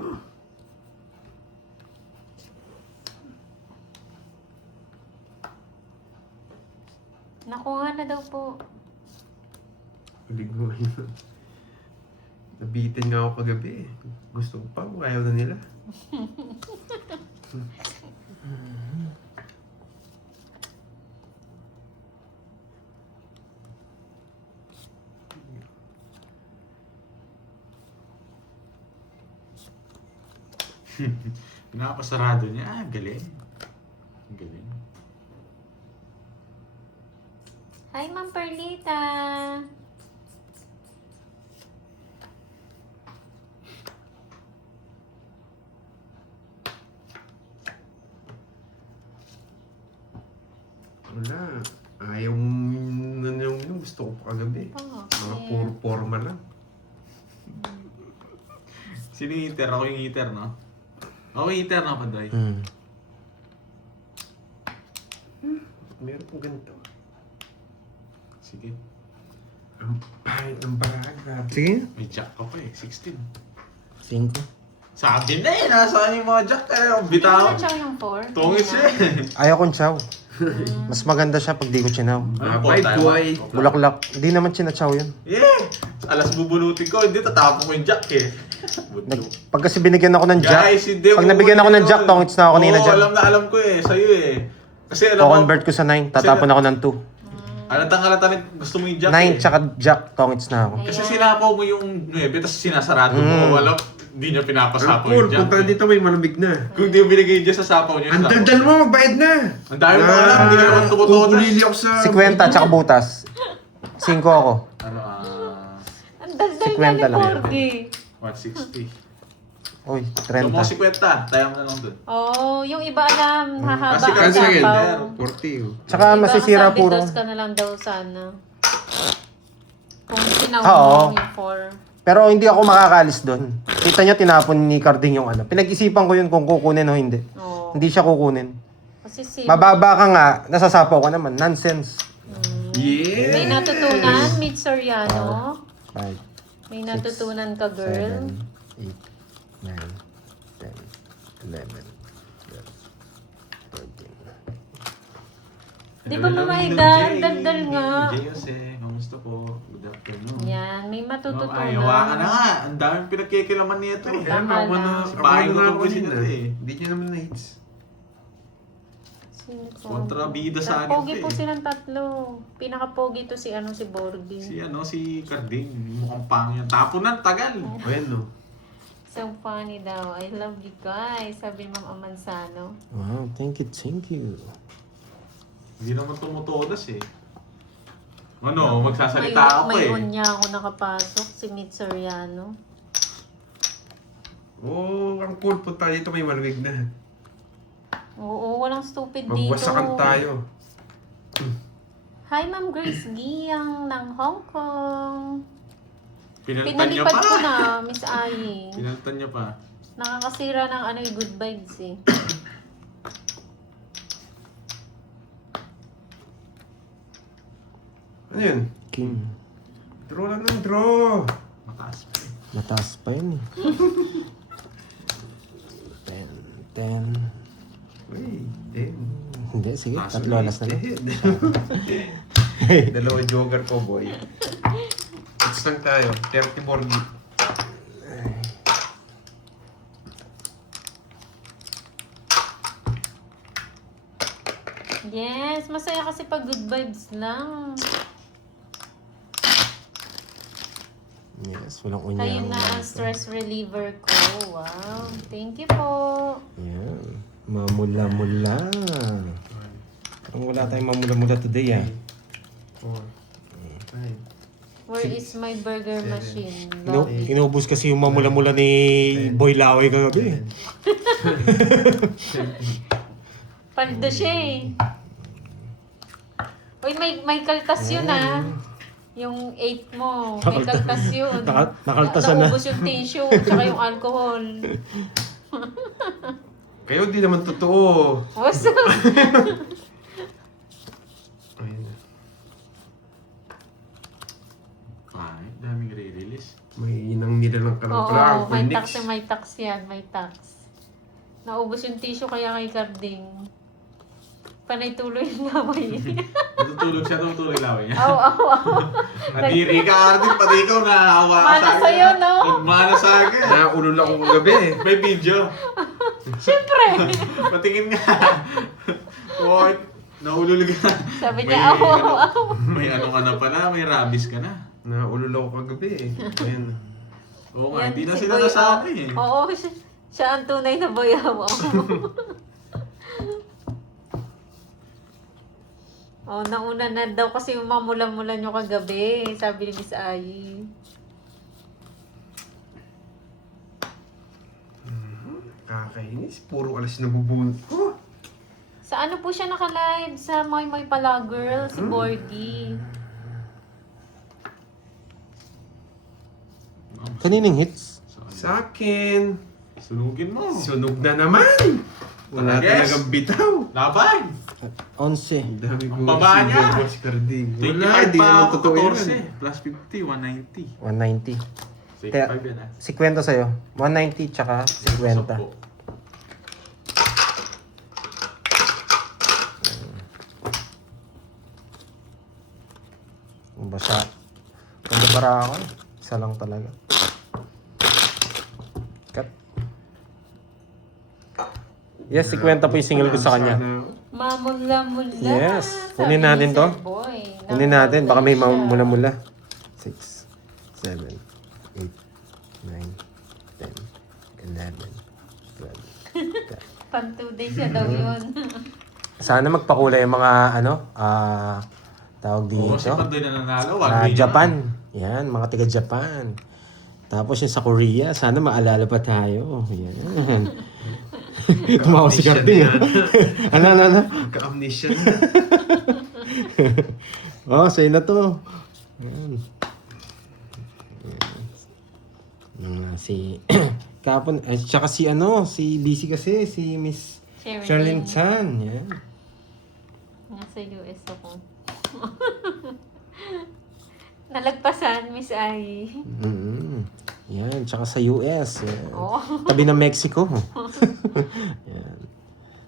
Nakuha na daw po. Paligoy. Nabitin nga ako kagabi eh. Gusto ko pa, ayaw na nila. Pinapasarado niya. Ah, galing. Galing. Hi, Ma'am Perlita. Wala. Ayaw na yung gusto ko pa kagabi. Oh, Mga okay. puro forma lang. Sino yung heater? Ako yung heater, no? Ako yung heater, no, Pandoy? Meron pong ganito. Sige. Ang pangit ng baraga. Sige. May jack ka pa eh. 16. 5. Sabi na eh. Nasaan yung mga jack? Eh, Hindi mo bitaw. na chow yung 4. Tungit siya eh. Ayaw kong chow. Mas maganda siya pag di ko chinaw. Bye, boy. Bulaklak. Di naman chinachow yun. Yeah! Alas bubunutin ko. Hindi, tatapon ko yung jack eh. Budlo. Pag kasi binigyan ako ng jack, Guys, hindi pag nabigyan ako ng jack, tongits na ako kanina Oo, dyan. alam ko eh. Sa'yo eh. Kasi alam mo, O-convert ko sa 9, tatapon ako ng 2. halata rin gusto mo yung jack 9 eh. tsaka jack, tongits na ako. Kasi sinapaw mo yung 9, tapos sinasarado mo. Alam, hindi niya Ang pinapasapaw cool, yung jack. punta dito may malamig na. Kung di mo binigay dyan sa sapaw niya, Ang sapaw. daldal mo, magbayad na! Ang dami mo alam, hindi ka naman tumutunas. Kukulili ako sa... 50 tsaka butas. 5 ako. Ano, Ang daldal 50 na ni lang. Cordy. 160. Uy, Yung mga 30. 50, tayo mo na lang dun. Oh, yung iba alam, hahaba Kasi ang cancel yun, sapaw. 40. Tsaka Yung iba, masisira ang sabi, puro. dos ka na lang daw sana. Kung Oo. sinawin mo yung 4. Pero hindi ako makakalis doon. Kita niya tinapon ni Carding yung ano. Pinag-isipan ko yun kung kukunin o hindi. Oo. Hindi siya kukunin. Kasi si... Mababa ka nga, nasasapaw ka naman. Nonsense. Yeah! May natutunan, Mid Soriano. 5, May natutunan ka, girl. 7, 8, 9, 10, 11, 12, 13. Di ba mamaigan? Daldal nga. Jose, kamusta po? Good afternoon. Yan, may matututunan. Ay, hawakan na nga. Ang daming pinagkikilaman nito eh. Kaya Tama ako na, lang. Si Pahay ako ko na tungkol kanina. sila eh. Hindi niya naman na-hits. Sino to? Kontrabida sa akin Pogi to po eh. silang tatlo. Pinaka-pogi to si si Borgi. Si Carding. Mukhang pangyan. Tapo na, tagal. Ayan no. So funny daw. I love you guys. Sabi ni Ma'am Amansano. Wow, thank you. Hindi naman tumutulas eh. Ano, magsasalita ako may eh. unya ako nakapasok. Si Mid Soriano. Oh, ang cool. Punta dito may maluwig na. Oo, walang stupid dito. Magwasakan tayo. Hi, Ma'am Grace Giyang ng Hong Kong. Pinalitan niya Pinalipad pa. ko na, Miss Ai. Pinalitan niya pa. Nakakasira ng good vibes eh. Ano yun? King. Draw lang ng draw. Mataas pa eh. Mataas pa yun eh. 10. Uy, eh. Hindi, sige. Taas Tatlo alas na lang. Dalawa joker ko, boy. Hits lang tayo. 30 Borgi. Yes, masaya kasi pag good vibes lang. Yes, walang unya. Kayo na ang stress reliever ko. Wow. Thank you po. Yan. Mamula-mula. Parang wala tayong mamula-mula today ah. 4, 5. Where is my burger machine? Inubos kasi yung mamula-mula ni Boy Laway kagabi. Paldo siya eh. Uy, may kaltas yun ah. Yung 8 mo, may kaltas yun. Nakaltasan na. Naubos yung tissue, tsaka yung alcohol. Kayo di naman totoo. What's up? Ayun na. Ay, daming re-release. May inang nila ng Oo, kalang may tax may tax yan, may tax. Naubos yung tissue kaya kay Carding. Panay tuloy yung lamay. Natutulog siya, natutulog laway niya. Aw, aw, aw. Nadiri ka, Arvin, pati ikaw nahawa ka Mana sa'yo, no? Nagmana sa akin. Naulol ako kagabi eh. May video. Siyempre. Patingin nga. Oy, nahulul ka. Sabi niya, aw, aw, aw. May ano ka na pala, may rabies ka na. Naulol ako kagabi eh. Ayan. Oo nga, Yan, hindi na si sila Boy, nasabi eh. Oo, siya ang tunay na boyaw. Oh, nauna na daw kasi mamula-mula nyo kagabi, sabi ni Miss Ai. Kakainis. Puro alas na bubunot ko. Sa ano po siya naka-live? Sa Moy Moy Pala Girl, si Borgie. Kaninang hits? Sa akin. Sunugin mo. Sunog na naman. Wala Yes. talagang bitaw. Laban! 11. Ang dami ko. Ang baba niya. Si Carding. 25 Wala, di pa naman ako, totoo 14. yan. Plus 50, 190. 190. 65 yan ah. 50 sa'yo. 190 tsaka 50. Sampo. Basa. Kung nabara ako, isa lang talaga. Cut. Yes, 50 po yung single ko sa kanya. Mamula-mula. Yes. sabi Kunin ni natin Sir to. Boy. Kunin natin, baka may Namumula siya. mula-mula. 6, 7, 8, 9, 10, 11, 12. Pantuday siya daw yun. Sana magpakulay yung mga tawag Oo, kasi dito. pag doon na nanalo, Japan. Yan, mga taga Japan. Tapos yung sa Korea, sana maalala pa tayo. Yan. Tumawa si Carding. Ano? Ka-amnesia. Oh, sa'yo na to. Yan. Si kapon tsaka si si busy kasi si Miss Sherlyn Chan. Yan. Nasa US ako. Nalagpasan, Miss Ai. Yan, tsaka sa US. Yan. Oh. Tabi ng Mexico. Yan.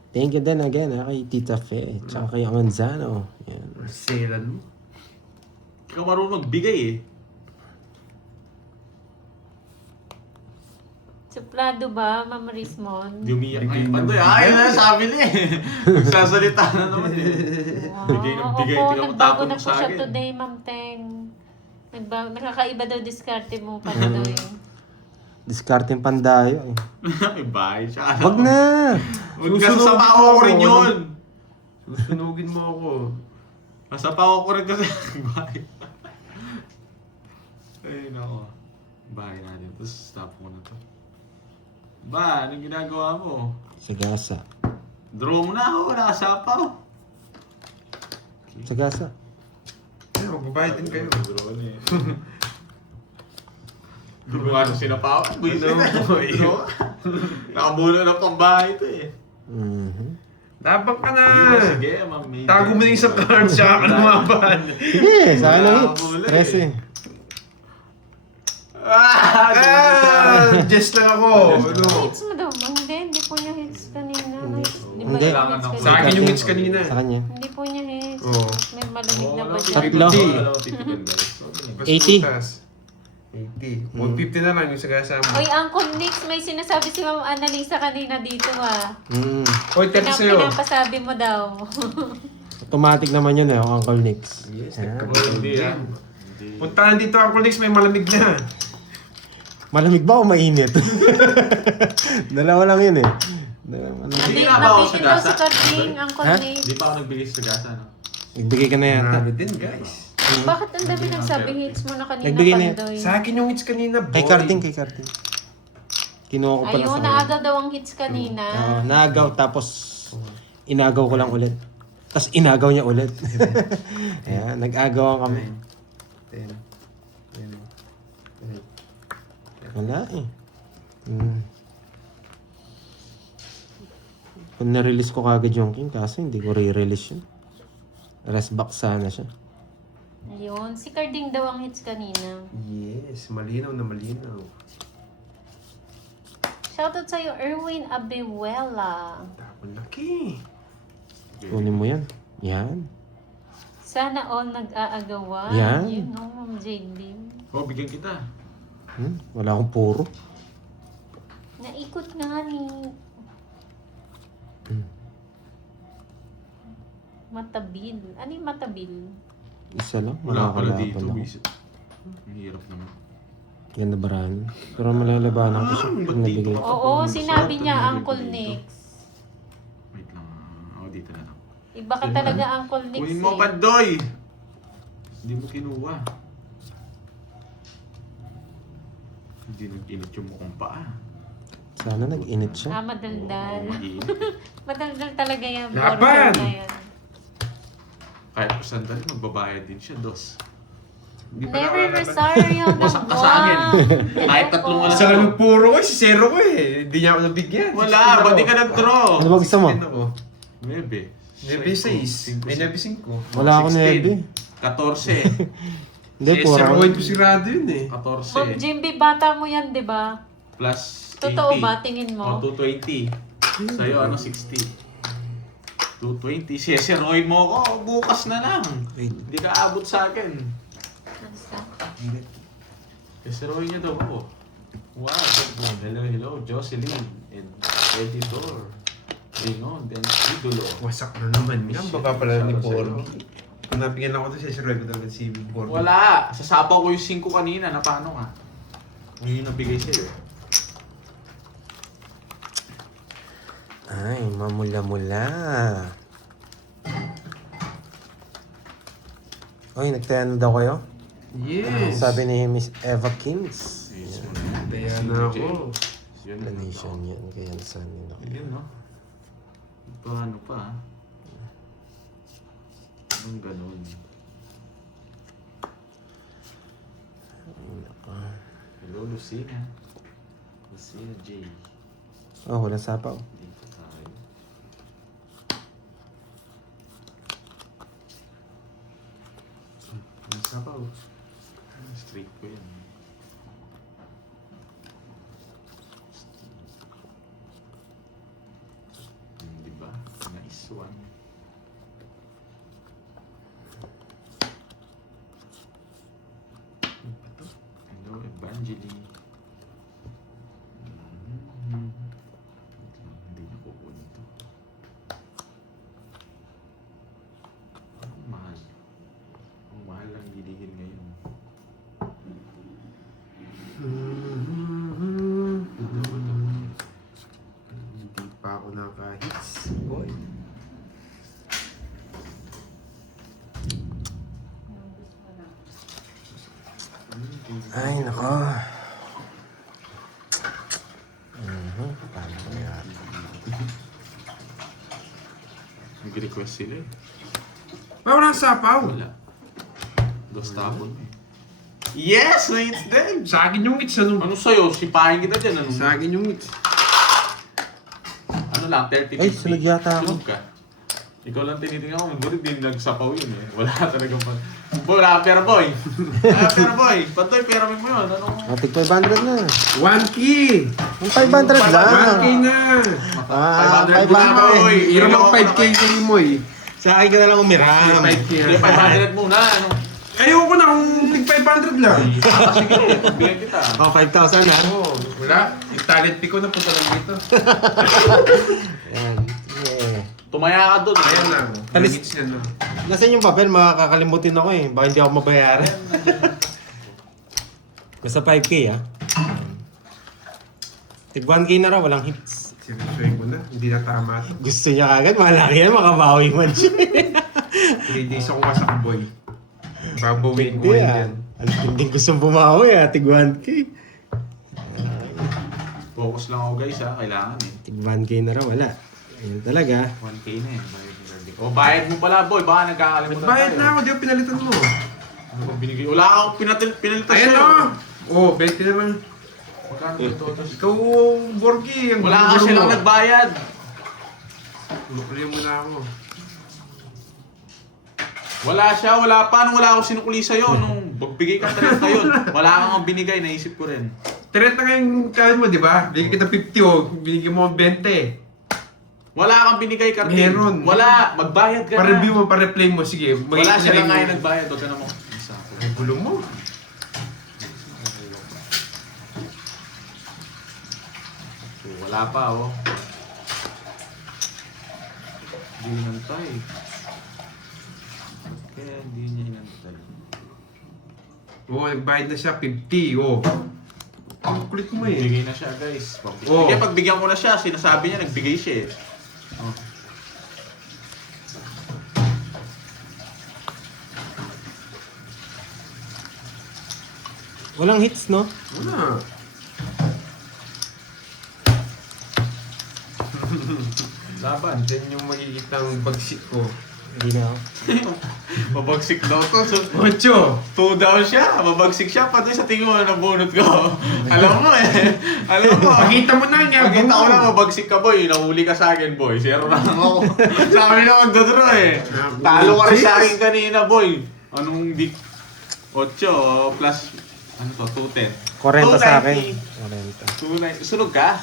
Thank you din again kay Tita Fe, tsaka kay Manzano. Yan. Selan mo. Ikaw marunong magbigay eh. Suplado ba, Ma'am Rismon? Di umiyak ngayon Pandoy. Ay, sabi niya eh. Nagsasalita na naman eh. Bigay ng bigay, Opo, di ka nagbago matapon na po sa siya akin. today, Ma'am Teng. Nakakaiba daw diskarte mo, Pandoy. Discarding pandayo. May bahay siya. Wag na! Huwag ka sasapaw ko rin yun. Susunugin mo ako. Nasapaw ko rin kasi bahay. Ay, nako. Bahay natin. Tapos stop ko na to. Ba, anong ginagawa mo? Sagasa. Draw mo na ako, nakasapaw. Sagasa. Ay, magbabayad din kayo. Draw na eh. Hindi ko nga sinapaw. Buisit na. Nakabuno na pang bahay ito eh. Labang ka na! Sige, ma'am. Tago mo na yung isang card, tsaka ka lumaban. Sige, sa ano Wala, Stress eh. Just lang ako. Ano? Hits mo daw ba? Hindi po niya hits kanina. Di ba Hindi. yung hits Sa kanina? akin yung hits kanina. Sa kanya. Hindi po niya hits. Oo. May malamig na ba dyan? Tatlo. Basta 80. putas. 80. 150 na lang yung sagasa mo. Oy, Uncle Nix, may sinasabi si Ma'am Annalisa kanina dito Oy, 30 sa'yo. Pinapasabi mo daw. Automatic naman yun Uncle Nix. Yes, Yan. Hindi ah. Puntahan dito ako, Nix, may malamig na. Malamig ba o mainit? Dalawa lang yun eh. Hindi na ba ako sa Nabitin daw gasa? si Kating, Uncle Ha? Nix. Hindi pa ako nagbigay sa gasa, no? Nagbigay ka na yata. Marami din, guys. Bakit ang dami nagsabi hits mo na kanina, Nagbigay na- Pandoy? Sa akin yung hits kanina, boy. Kay Karting. Kinuha ko pala Ayun, sa kanya. naagaw daw ang hits kanina. Naagaw tapos inagaw ko lang ulit. Tapos inagaw niya ulit. Ayan, nag-agawan kami. 10. Wala eh. Kung na-release ko kagad yung King, kaso hindi ko re-release yun. Rest back sana siya. Ayun, si Carding daw ang hits kanina. Yes, malinaw na malinaw. Shoutout sa'yo, Erwin Abiwela. Tapon laki. Kunin mo yan. Yan. Sana all nag-aagawan. Yan. Yun, no, Ma'am Jane Lim. Oh, bigyan kita. Wala akong puro. Naikot nga ni... Matabil. Ano yung matabil? Isa lang. Wala pala Nakakalaban dito, ako. bisit. Ang hirap naman. Ganda barahan. Pero malalabanan ko siya. ba't Pag nabigay dito? ko. Oo, sinabi niya, Uncle Dito. Nix. Wait lang. Ako dito na lang. Iba ka talaga, Uncle Nix Kunin mo, eh. Pandoy! Hindi mo kinuha. Hindi nag-init yung mukhang paa. Sana nag-init siya. Madaldal. Mag-iinit. Madaldal talaga yan. Laban! Border na yan. Kahit pa sandali, magbabayad din siya, dos. Never Rosario ng Wasak ka sa akin. buwan. Kahit tatlong wala. Isa lang yung puro ko, si Zero ko eh. Hindi niya ako nabigyan. Wala, ba't di ka nag-draw? Ano ba gusto mo? 16 ako. 9. Nebe 6. May Nebe 5. Wala ako na Nebe. 14. Hindi, Si puro Zero ako. ko yung sigurado yun eh. 14. Ma'am Jimby, bata mo yan, di ba? Plus 80. Totoo ba? Tingin mo? O, 220. Sa'yo, ano, 60. 220. Seseroy mo ko, bukas na lang. Hindi ka abot sa akin. Basta. Seseroy niya daw ako. Wow. Hello, Jocelyn. And Editor. Ringon. Then, Idolo. Wasak na naman yan. Baka pala ni Porgy. Kung nabigyan ako to, sisirway ko talaga si Porgy. Wala. Sasapaw ko yung 5 kanina. Na paano nga? Yun yung nabigay sa'yo. Ay, mamula-mula. Oy, nagtayan daw kayo? Yes. Sabi ni Miss Eva Kings. Kaya na ako. Yun Explanation yan. Kaya saan nila. Yun, no? Paano pa? Anong ganun? Hello, Lucina. Lucina J. Oh, walang sapaw. Dito tayo. Ang sabaw. Straight ko yan. Diba? Nice one. Hello, Evangeline. Hindi na kukunin to. Ang mahal. Ang mahal lang bilihin ngayon. Hindi pa ako nakahits. Boy. Ay, nako. Paano ba yan? Nag-request sila eh. Walang sapaw. Wala. Dos tapon eh. Yes! It's them! Sa akin yung hits, ano? Ano sa'yo? Sipahin kita dyan. Ano? Sa akin yung hits. Ano lang? 30-50. Ay, sunog yata ako. Sunog ka. Ikaw lang tinitingnan ko. Buti din nagsapaw yun eh. Wala talaga pa. Boy, wala kang pera boy. Wala kang pera boy. Patoy, pera mo yun. Ano? Matig 500 na. 1K! Yung 500 lang. 1K na! Ah, 500 muna 500. boy. Iro mo 5K kayo mo eh. Sa akin ka na lang umiram. 5K Hindi, na. 500 muna. Ano? Ayoko na kung tig 500 lang. Ah, sige. Bigyan kita. Oh, 5,000 na. Oo, wala. Yung talent pick ko na punta lang dito. Ayan. Yeah. Tumaya ka doon. Ayan lang. Alis- Hits na. Nasaan yung papel? Makakalimutin ako eh. Baka hindi ako mabayaran. Basta 5K ah. Tig 1K na raw, walang hits. Seryosoy ko na. Hindi na tama to. Gusto niya kagad, malaki yan, makabawi man siya. 3 days ako kasakboy. Babawin ko Hindi ngayon ah. yan. Ang tinding gustong bumawi ah, tig 1K. Focus lang ako guys ha. Kailangan eh. Tig 1K na raw, wala. Ayan talaga. 1K na eh. Bayad ni Randy. O bayad mo pala boy. Baka nagkakalimutan Bayad na ako, di ba pinalitan mo? Ano ba binigay? Wala akong pinalitan Ayan sa'yo. o! Oh, 20 naman. Magkano ito? Ikaw, Borgi. Ang Wala gulo kasi mo. lang nagbayad. Nukuli mo na ako. Wala siya, wala pa. Nung wala akong sinukuli sa'yo. Nung magbigay ka 30 yun. Wala kang binigay, naisip ko rin. 30 nga yung kaya mo, di ba? Bigyan kita 50 o, binigyan mo ang 20. Wala kang binigay, Cardi. Meron. Wala, magbayad ka Pa-review na. mo, pa-replay mo. Sige, Wala siya lang mo. ngayon nagbayad. Huwag ka na mo. Isa ako. Ang gulo mo. So, wala pa, oh. Hindi inantay. Kaya hindi niya inantay. Oo, nagbayad na siya 50. Oo. Ang kulit mo eh. Bigay na siya, guys. Oo. Kaya pagbigyan ko na siya, sinasabi niya, nagbigay siya eh. Oh. Walang hits, no? Wala. Laban. Diyan yung makikitang bagsik ko. Hindi na ako. Mabagsik daw to. So, 8. 2 daw siya. Mabagsik siya. Pati sa tingin mo na bunot ko. Alam mo eh. Alam mo. Pakita mo na niya. Pagkita ko na mabagsik ka boy, nahuli ka sa akin boy. Zero na lang ako. Sabi na magdodro eh. Talo ka rin sa akin kanina boy. Anong di... 8 plus... Ano to? 210. 40 sa akin. 290. Sunog ka?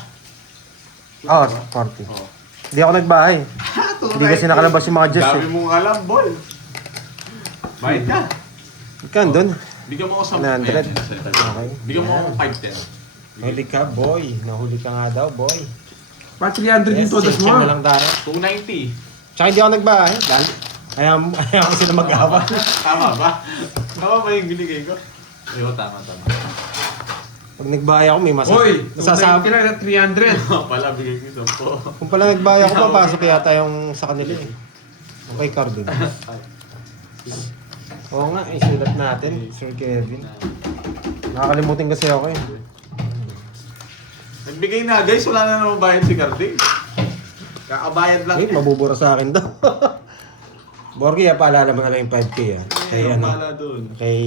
Oh, 40. Oo. Hindi ako nagbahay. Hindi kasi nakalabas yung mga Diyos Dami eh. mong alam boy. Bayad ka. Ikaw doon. Bigyan mo ako sa... 100. Ayan, salita ko. Okay. Bigyan mo ako 510. Huli ka, boy. Nahuli ka nga daw, boy. Pa 300 yung todas mo. check mo lang tayo. 290. Tsaka hindi ako nagbahay. Ayaw ko sila mag-awa. Tama ba? Tama ba yung binigay ko? Ayun, tama. Pag nagbahay ako, may Hoy! masasabi. 290 lang na 300. Pala, bigay ko 10. Kung pala nagbahay ako, papasok yata yung sa kanila eh. Okay, Cardin. Oo nga, isulat natin, Sir Kevin. Nakakalimutin kasi ako eh. Nagbigay na guys, wala na naman bayad si Carding. Kakabayad lang. Wait, mabubura sa akin daw. Borgie, paalala mo na lang yung 5K ah. Kay Ang ano? bala doon. Kay...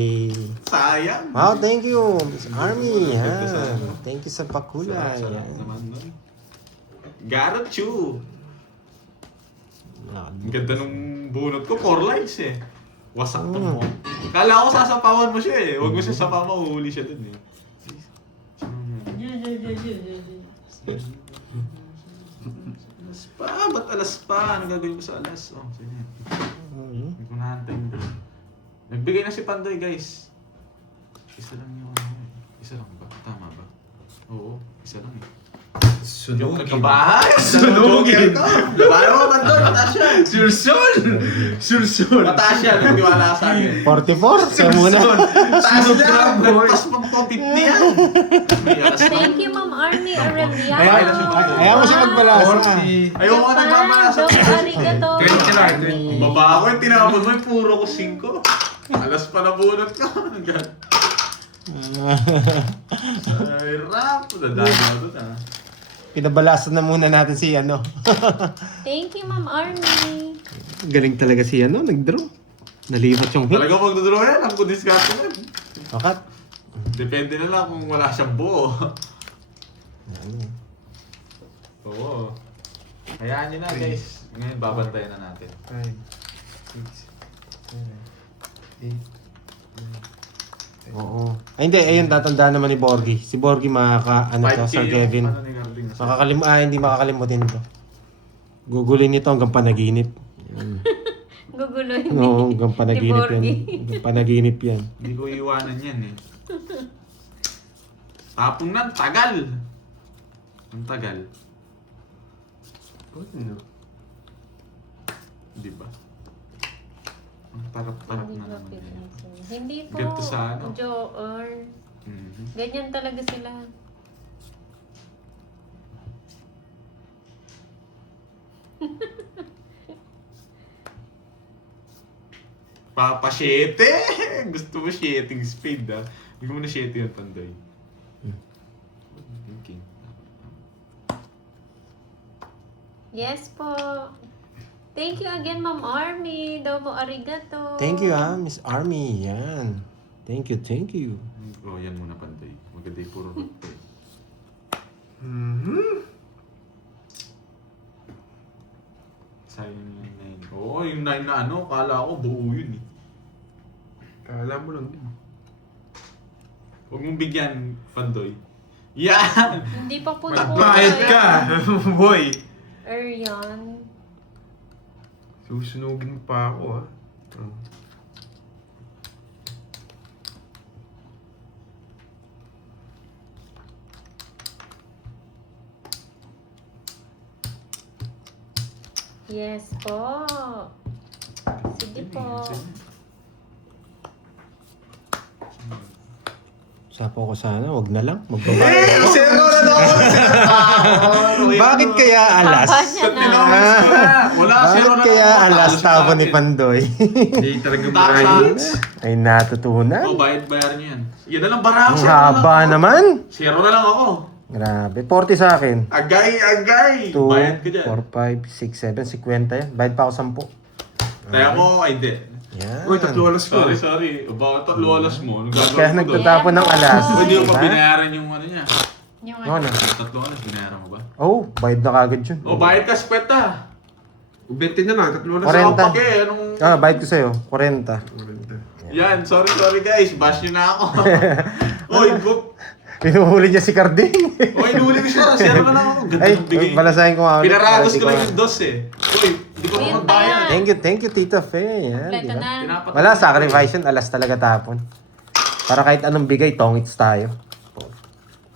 Sayang. Wow, thank you, Miss Army. Yan. Thank you sa pakulay. Sarap Yan. naman nun. Garot you. Ang ganda nung bunot ko, 4 lines eh. Wasak to mo. Kala ko sasapawan mo siya eh. Huwag mo siya sapawan, mahuhuli siya dun eh. Alas pa, ba't alas pa? Ano gagawin ko sa alas? Oh, sige. Hindi ko nahantayin doon. Nagbigay na si Pandoy guys. Isa lang yung ano eh. Isa lang ba? Tama ba? Oo, isa lang eh. Yung nagkabahay! Sunugin! Paano mo Pandoy? Mataas yan! Sursol! Sursol! Mataas yan, nagtiwala ka sa akin. 44? Kaya muna. Taas yan! Nagpas pang 50 yan! Thank you, Ma'am Army Aurelia. Ayaw mo siya magbalasa. 40. Ayaw ko nagmamalasa. Japan, arigato. 20 lang, Army. Baba ako yung tinapon mo, yung puro ko 5. Alas pa nabunot ka. Ay, rap! Dadami na doon ah. Pinabalasan na muna natin si ano. Thank you, Ma'am Army. Galing talaga si ano, nag-draw. Nalipat yung hit. Talaga magdodraw yan, ang kudiscard ko yan. Bakat. Depende na lang kung wala siyang buo. Oo. Hayaan nyo na guys. Ngayon babantayan na natin. 5, 6, 7, 8. Oo. Ay hindi, ayun tatandaan naman ni Borgie. Si Borgie ano to, 5K Sir yung Kevin. ano ni Garding na Hindi makakalimutin to. Gugulin nito hanggang panaginip. Yan. Guguluhin Oo, hanggang panaginip yan. Borgie. Hanggang panaginip yan. Hindi ko iwanan yan eh. Tapong na, tagal! Ang tagal. Ano? Di ba? Ang tarap-tarap Hindi na ba naman yan. Pilipinas? Hindi po. Ganito sa ano? Joer. Mhm. Ganyan talaga sila. Papa 7! Gusto mo 7 speed ah. Hindi ko muna 7 yung Pandoy. Thinking. Yes po. Thank you again, Ma'am Army. Domo arigato. Thank you Miss Army. Yan. Thank you, thank you. Oh, yan muna Pandoy. Maganda yung puro root eh. Sayang yung 9. Oo, yung 9 na ano, kala ko buo yun eh. Kala mo lang din. Huwag mong bigyan, Pandoy. Yan! Hindi pa po Magbayad ka! Boy! Arian. Susunugin pa ako ha. Oh. Yes po. Sige po. Sapo ko sana, wag na lang. Magbabayad. Eh! Zero na daw! Bakit kaya alas? Papa niya na. Wala, zero Bakit na kaya lang. alas Alas tapo sa ni akin. Pandoy? Hindi talaga Tax marami. chance. Ay natutunan. Oh, bayad-bayar niyo yan. Yan na lang, barako. Ang haba naman. Zero na lang ako. Grabe. 40 sa akin. Agay! 2, Bayad ka dyan. 4, 5, 6, 7, 50 yan. Bayad pa ako 10. Kaya mo, ay di. Yan. Uy, tatlo alas ko. Sorry. Bakit tatlo alas mo? Anong gagawin Kaya mo doon? nagtatapon ng alas. Pwede mo Diba? pa binayaran yung ano niya. Yung Ano na? Tatlo alas, binayaran mo ba? Oh, bayad na kagad yun. Oh, bayad ka, speta. 20 na lang, tatlo alas. 40. Sa pake, anong... Ah, bayad ko sa'yo. 40. Yan, sorry guys. Bash nyo na ako. Oy, book. Pinuhuli niya si Carding. Oy, inuuli ko siya. Zero na lang ako. Ganda Ay, ng bigay. balasahin ko nga ulit. Pinaragos ko Para lang di yung dos eh. Uy, di ko Uy, na magbayad. Thank you, Tita Fe. Yan, Kompleto di ba? na. Pinapat- Wala, sacrifice yun. Alas talaga tapon. Para kahit anong bigay, tongits tayo.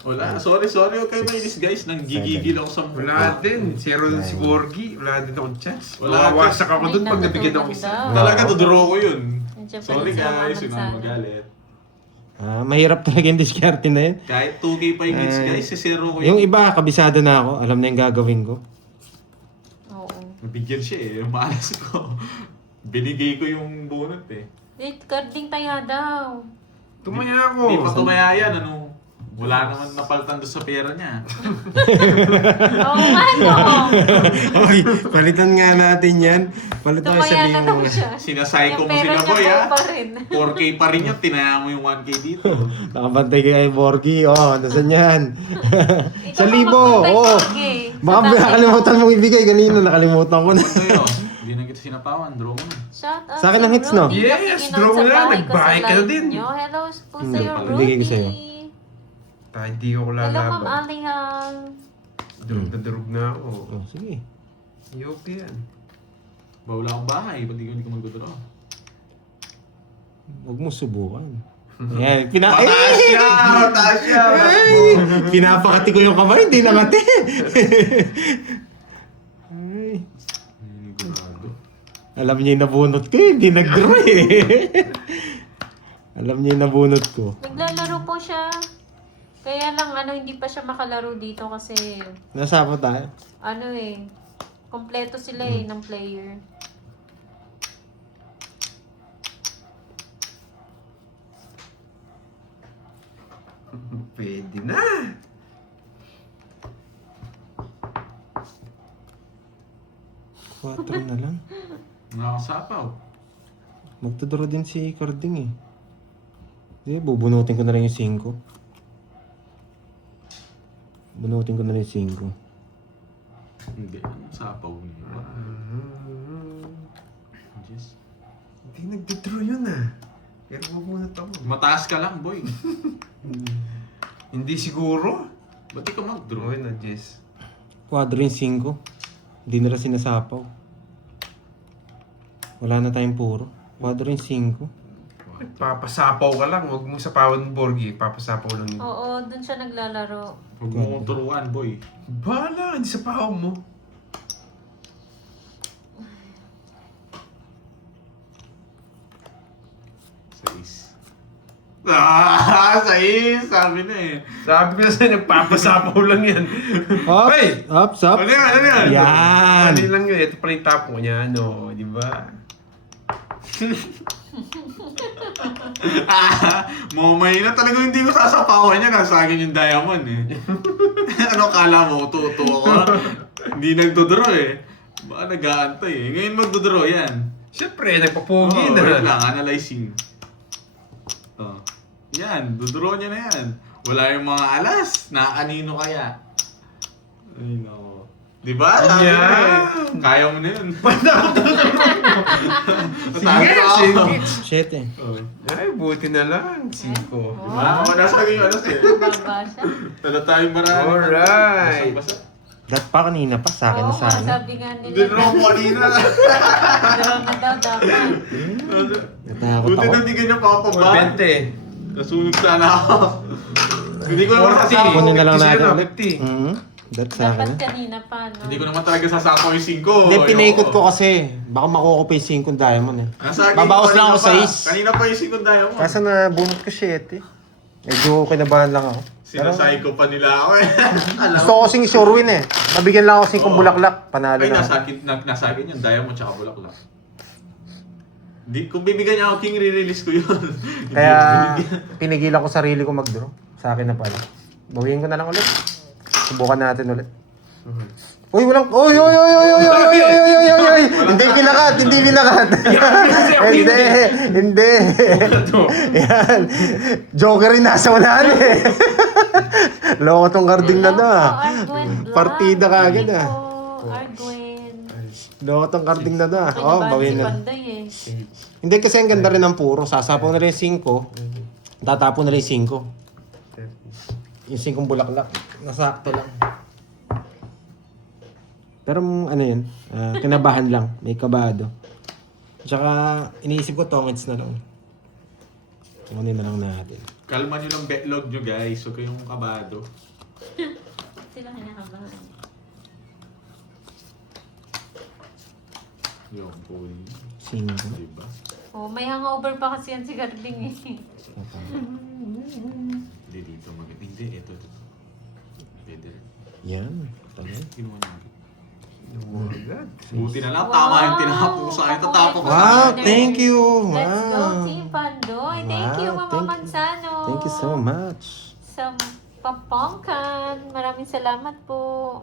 Wala, sorry. Huwag kayo mainis guys. Nang gigigil ako sa mukha. Wala din. Zero din si Borgie. Wala din akong chance. Wala. Mawawasak ako dun May pag nabigyan ako natutunan isa. daw. Talaga, duduro ko yun. Nandiyan pa Sorry din sila guys, Mama yun Sana. ang magalit. Mahirap talaga yung diskarte na yun. Kahit 2K pa yung hits guys, si zero ko Yung yun. iba, kabisado na ako. Alam na yung gagawin ko. Oo. Nabigyan siya eh, malas ko. Binigay ko yung bunot eh. Wait, Carding taya daw. Tumaya ako. Hindi pa tumaya yan, ano? Wala naman napalitan doon sa pera niya. Oo nga, no. Oy, palitan nga natin yan. Palitan Tumaya sabihin na mo daw nga. siya. Sinasay ko Yung mo pera sila, niya boy, po ha? pa rin. 4K pa rin yun, tinaya mo yung 1K dito. Nakabantay kay Borgie. Oh, nasan yan? Ikaw Sa pa libo. magbantay, Oh. Borgie. Baka Sa tatay nakalimutan mo. mong ibigay. Kanina nakalimutan ko na. Ito yun. Hindi na kita sinapawan, draw mo na. Shout out Sa akin ang hits, no? Rudy, Yes, nakikinood draw sa na. bahay ko sa Nagbahay ka na live din. nyo. Hello po Hindi, sa'yo, Rudy. bigay ko sa'yo. Tayo di ako Hello, Ma'am lalaban. Alihang. Durog na durog na ako. Oh, sige. Yup yan. Bawala akong bahay, ba't di ko mag-draw? Huwag mo subukan. Ayan, Mataas siya! Mataas siya! Pinapakati ko yung kamay, hindi nakati. Ay, Sigurado. alam niya yung nabunot ko, hindi nag-draw eh. Alam niya yung nabunot ko. Naglalaro po siya. Kaya lang, hindi pa siya makalaro dito kasi, Nasa pa tayo? kompleto sila ng player. Pwede na. Quatro na lang. Nakasapaw. Magtudraw din si Carding eh. Sige, bubunutin ko na lang yung 5. Bunutin ko na lang yung 5. Hindi, sapaw niya. Yes. Hindi nagtidraw yun ah. Pero bubunot ako. Mataas ka lang, boy. Hindi siguro. Ba't di ka mag-draw? Okay na, Jess. Quadro yung 5. Hindi nila sinasapaw. Wala na tayong puro. Quadro yung 5. Papasapaw ka lang. Huwag mong sapawan ng Borgie. Papasapaw lang yun. Oo, dun siya naglalaro. Huwag mo kong turuan, boy. Bala, hindi sapaw mo. Sais. Sais! Sabi na eh. Sabi ko na sa'yo, nagpapasapaw lang yan. Up! Hey! Up! Up! Ano yan? Ano yan? Yan! Ano lang yun? Ito pala yung tapo niya, ano, di ba? Mamay na talagang hindi ko sasapawan niya. Nasa akin yung diamond eh. Ano kala mo? Tuto ko? Hindi nagdodraw eh. Baka nag-aantay eh. Ngayon magdodraw yan. Siyempre, nagpapogi na. Wait lang. Analyzing. Oh. Yan. Dodraw niya na yan. Wala yung mga alas. Nakakanino kaya? Ay no. Diba? Sabi Yan. ko eh. Kaya mo na yun. Sige, sige. 7. Oh. Ay, buti na lang. 5. Diba? Nasa akin yung alas eh. Baba siya. Tala tayong marami. Alright. Basa-basa. Dat pa kanina pa sa akin Oo na nga, sana. sabi nga Hindi nila. na ako kanina. Draw na daw dapat. Natakot Buti ako. na hindi ganyan papaba. 20. Nasunog sana ako. Hindi ko naman 40. sasapaw. Kunin na lang 50 natin sila, ulit. 50. Dat sa akin Dapat na. kanina pa, no? Hindi ko naman talaga sasapaw yung 5. Hindi, pinaikot ko kasi. Baka makuha ko pa yung 5 diamond eh. Babawas lang ako sa is. Kanina pa yung 5 diamond. Kaso na bunot ko 7. Medyo kinabahan lang ako. Sinasay ko pa nila ako eh. Alam Gusto ko kasing sure win eh. Nabigyan lang ako 5 bulaklak. Panalo Ay, na. nasa akin yung diamond tsaka bulaklak. Kung bibigyan niya ako king, re-release ko yun. Kaya pinigilan ko sarili ko mag-draw. Sa akin na pala. Bawiin ko na lang ulit. Subukan natin ulit. Uy, walang... Uy! Hindi pinakat! Hindi pinakat! Hindi! Yan! Joker rin nasa unahan eh! Loko tong carding na na. Partida ka agad ah. Argwen. Loko tong carding na na. Oh, Kinabahan bawiin si na. Panday eh. Hindi kasi ang ganda rin ng puro. Sasapaw na rin yung 5. Tatapon na rin yung 5. Yung 5 bulaklak. Nasakto lang. Pero ano yun, kinabahan lang. May kabado. Tsaka iniisip ko tongits na lang. Kunin na lang natin. Kalma nyo ng betlog nyo guys. Huwag kayong kabado. Sila kinakabahan. Yung boy. 5. Diba? Oh, may hangover pa kasi yan si Garding eh. Hindi dito mag... Hindi, ito. Pwede rin. Yan. Tagal. Kinuha natin. Agad. Buti na lang. Wow! Tama yung tinapo ko sa akin. Tatapos ko sa Wow, akin. thank you. Let's go, Wow. Team Pandoy. Thank you, Wow, Mama thank you. Manzano. Thank you so much. Sa Kapongkan. Maraming salamat po.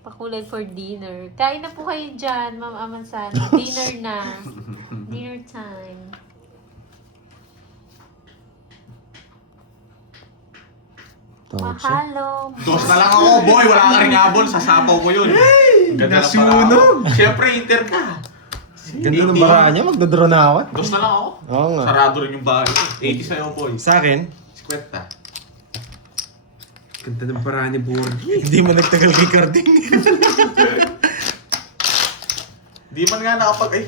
Pakulay for dinner. Kain na po kayo dyan, Ma'am Amansano. Dinner na. Dinner time. Mahalo. Dos na lang ako, boy. Wala ka ring habol. Sasapaw ko yun. Ganda na pala ako. Siyempre, Inter ka. Ganda ng baka niya, magdodraw na ako. Dos na lang ako. Oo nga. Sarado rin yung bahay. 80 sa'yo, boy. Sa akin, 50. Ganda ng paraan ni Bordy. hindi mo nagtagal kay Carding. Di man nga nakapag... Ay.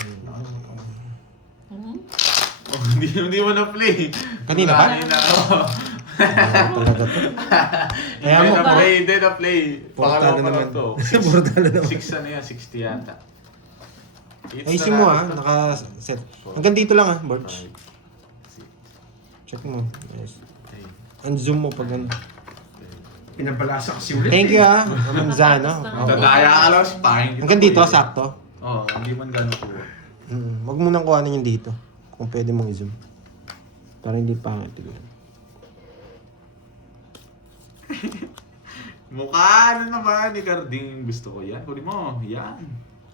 Oh, hindi mo na-play. Kanina ba? Kanina, oh. Talaga to. Kaya Hindi mo, na-play, hindi na-play. Portalo Pangalawa pa naman. lang to. Portalo naman. 6 ano yan, 60 yata. Ayusin mo naka-set. Hanggang dito lang Borch. Check mo. Yes. Un-zoom mo pag ano. Pinabalasa kasi ulit. Thank you Manzano. Dadaya ka lang, spahin kita. Hanggang dito, boy. sakto. Oo, hindi man gano'n po. Huwag mo nang kuhanin yung dito. Kung pwede mong i-zoom. Para hindi pangit. Tignan. Mukha na naman ni Carding. Gusto ko yan. Huli mo, yan.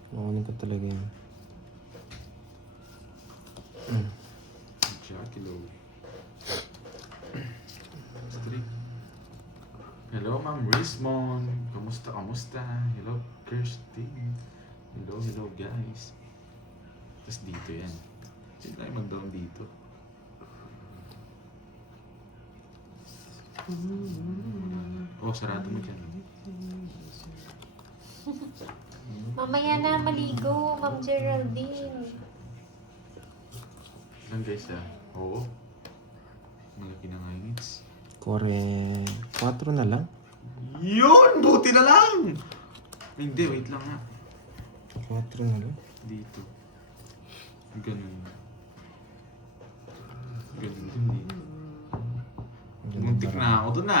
Makunin ko talaga yun. Jackie Lowe. Street. Hello, Ma'am Rismon. Kamusta? Hello, Kirsty. Hello, guys. Tapos dito yan. Sino tayo mag-down dito? Oh, sarado mo dyan. Mamaya na maligo, Ma'am Geraldine. Lang guys Oo. Malaki na nga yung hits. 4 na lang. Yun! Buti na lang! Hindi, wait lang nga. 4 na lang. Dito. Ganun. Ganun din dito. Muntik na ako dun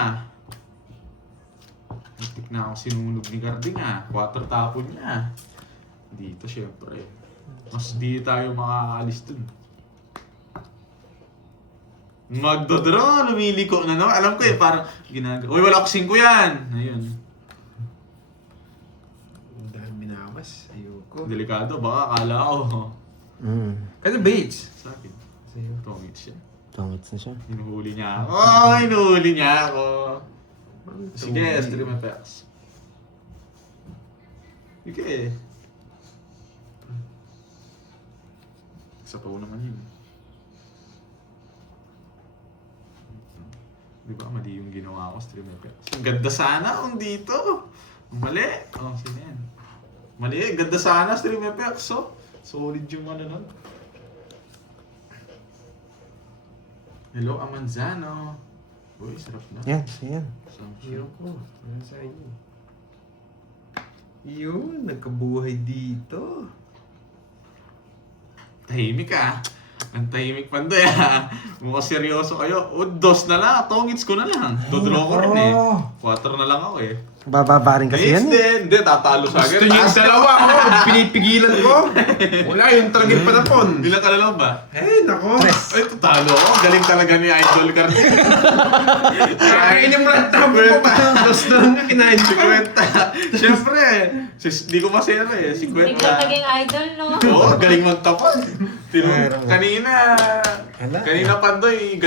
Muntik na ako sinunog ni Carding 4 tapon niya. Dito syempre. Mas di tayo makakaalis dun. Magdodraw, lumiliko na naman. Alam ko parang ginagawa. Uy, wala ko 5 yan! Ayun. Dahil binawas. Ayoko. Delikado, baka akala ko. Kasi Bates. Sa akin. Sa'yo. Tongit siya. Tangits na siya. Hinuhuli niya ako. Hinuhuli niya ako. Sige, stream effects. Sige. Sapaw naman yun. Di ba, mali yung ginawa ko, stream effects. Ang ganda sana kung dito. Mali. Oh, sino yan? Mali, ganda sana stream effects. So, solid yung ano nun. Hello, Amanzano. Uy, sarap na. Yan, yan. Ayoko. Ano sa inyo? Yun, nagkabuhay dito. Tahimik Ang tahimik panday Mukhang seryoso kayo. O, 2 na lang. Tongits ko na lang. Dodraw ko rin 4 na lang ako Bababa rin kasi yan. Hindi, tatalo sa akin. Gusto niyo yung dalawa ako. Pinipigilan ko. Wala, yung talagang panapon. Ilan ka na lang ba? Nako. Ay, tatalo ako. Galing talaga ni Idol Carding. Kakainin mo lang tabo ko pa. Dos na lang nga, kinain ko. 50. Siyempre, di ko masera 50. Biglang naging idol, no? Oo, galing magtapon. Kanina, Ala. kanina Pandoy,